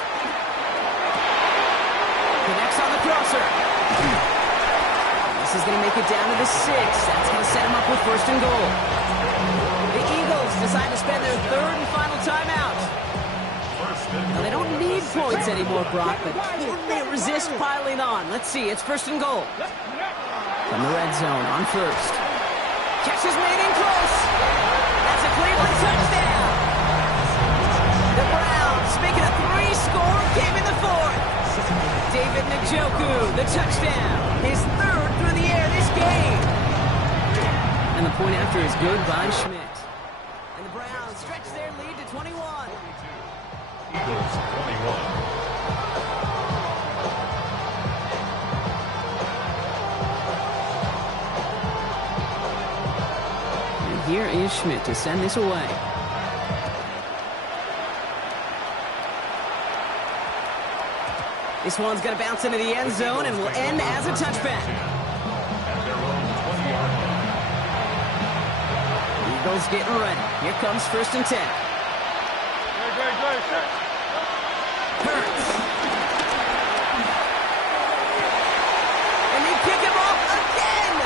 Connects on the crosser. This is going to make it down to the 6. That's going to set him up with 1st and goal. The Eagles decide to spend their 3rd and final timeout. Now, they don't need points anymore, Brock, but can they resist piling on? Let's see. It's 1st and goal. From the red zone on 1st. Catch is made in close. That's a Cleveland touchdown. The Browns make it a 3-score game in the fourth. David Njoku, the touchdown. His third through the air this game. And the point after is good by Schmidt. And the Browns stretch their lead to 21. Eagles 21. Here is Schmidt to send this away. This one's going to bounce into the end zone and will end as a touchback. Eagles getting ready. Here comes 1st and 10. Hurts. And they pick him off again.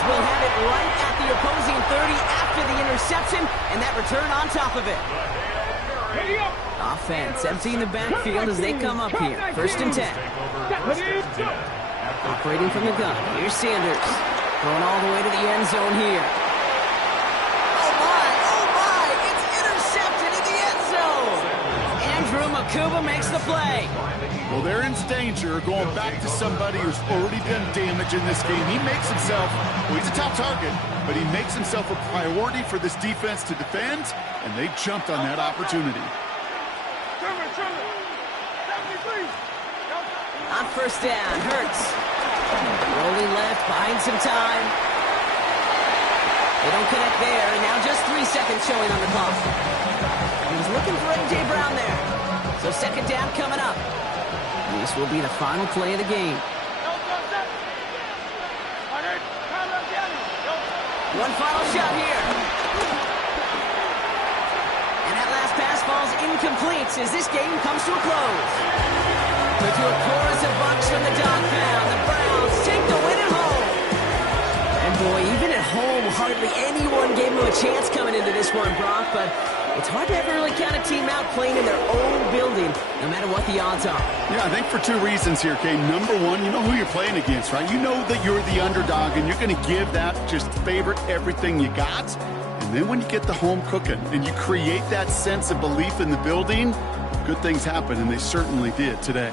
Will have it right at the opposing 30 after the interception, and that return on top of it. Offense emptying the backfield as they come up here. 1st and 10. Operating from the gun. Here's Sanders. Going all the way to the end zone here. Oh my, it's intercepted in the end zone. Andrew Makuba makes the play. Well, they're in danger going back to somebody who's already done damage in this game. He makes himself, well, he's a top target, but he makes himself a priority for this defense to defend, and they jumped on that opportunity. On 1st down, Hurts. Rolling left, buying some time. They don't connect there, and now just 3 seconds showing on the clock. He was looking for A.J. Brown there. So 2nd down coming up. This will be the final play of the game. One final shot here. And that last pass falls incomplete as this game comes to a close. But to a chorus of bucks from the dog pound, the Browns take the win at home. And boy, even at home, hardly anyone gave them a chance coming into this one, Brock, but it's hard to ever really count a team out playing in their own building, no matter what the odds are. Yeah, I think for 2 reasons here, Kane. Number one, you know who you're playing against, right? You know that you're the underdog, and you're going to give that just favorite everything you got. And then when you get the home cooking and you create that sense of belief in the building, good things happen, and they certainly did today.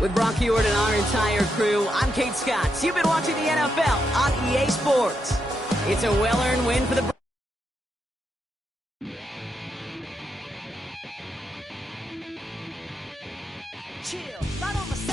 With Brock Ewart and our entire crew, I'm Kate Scott. You've been watching the NFL on EA Sports. It's a well-earned win for the Chill, right on the side.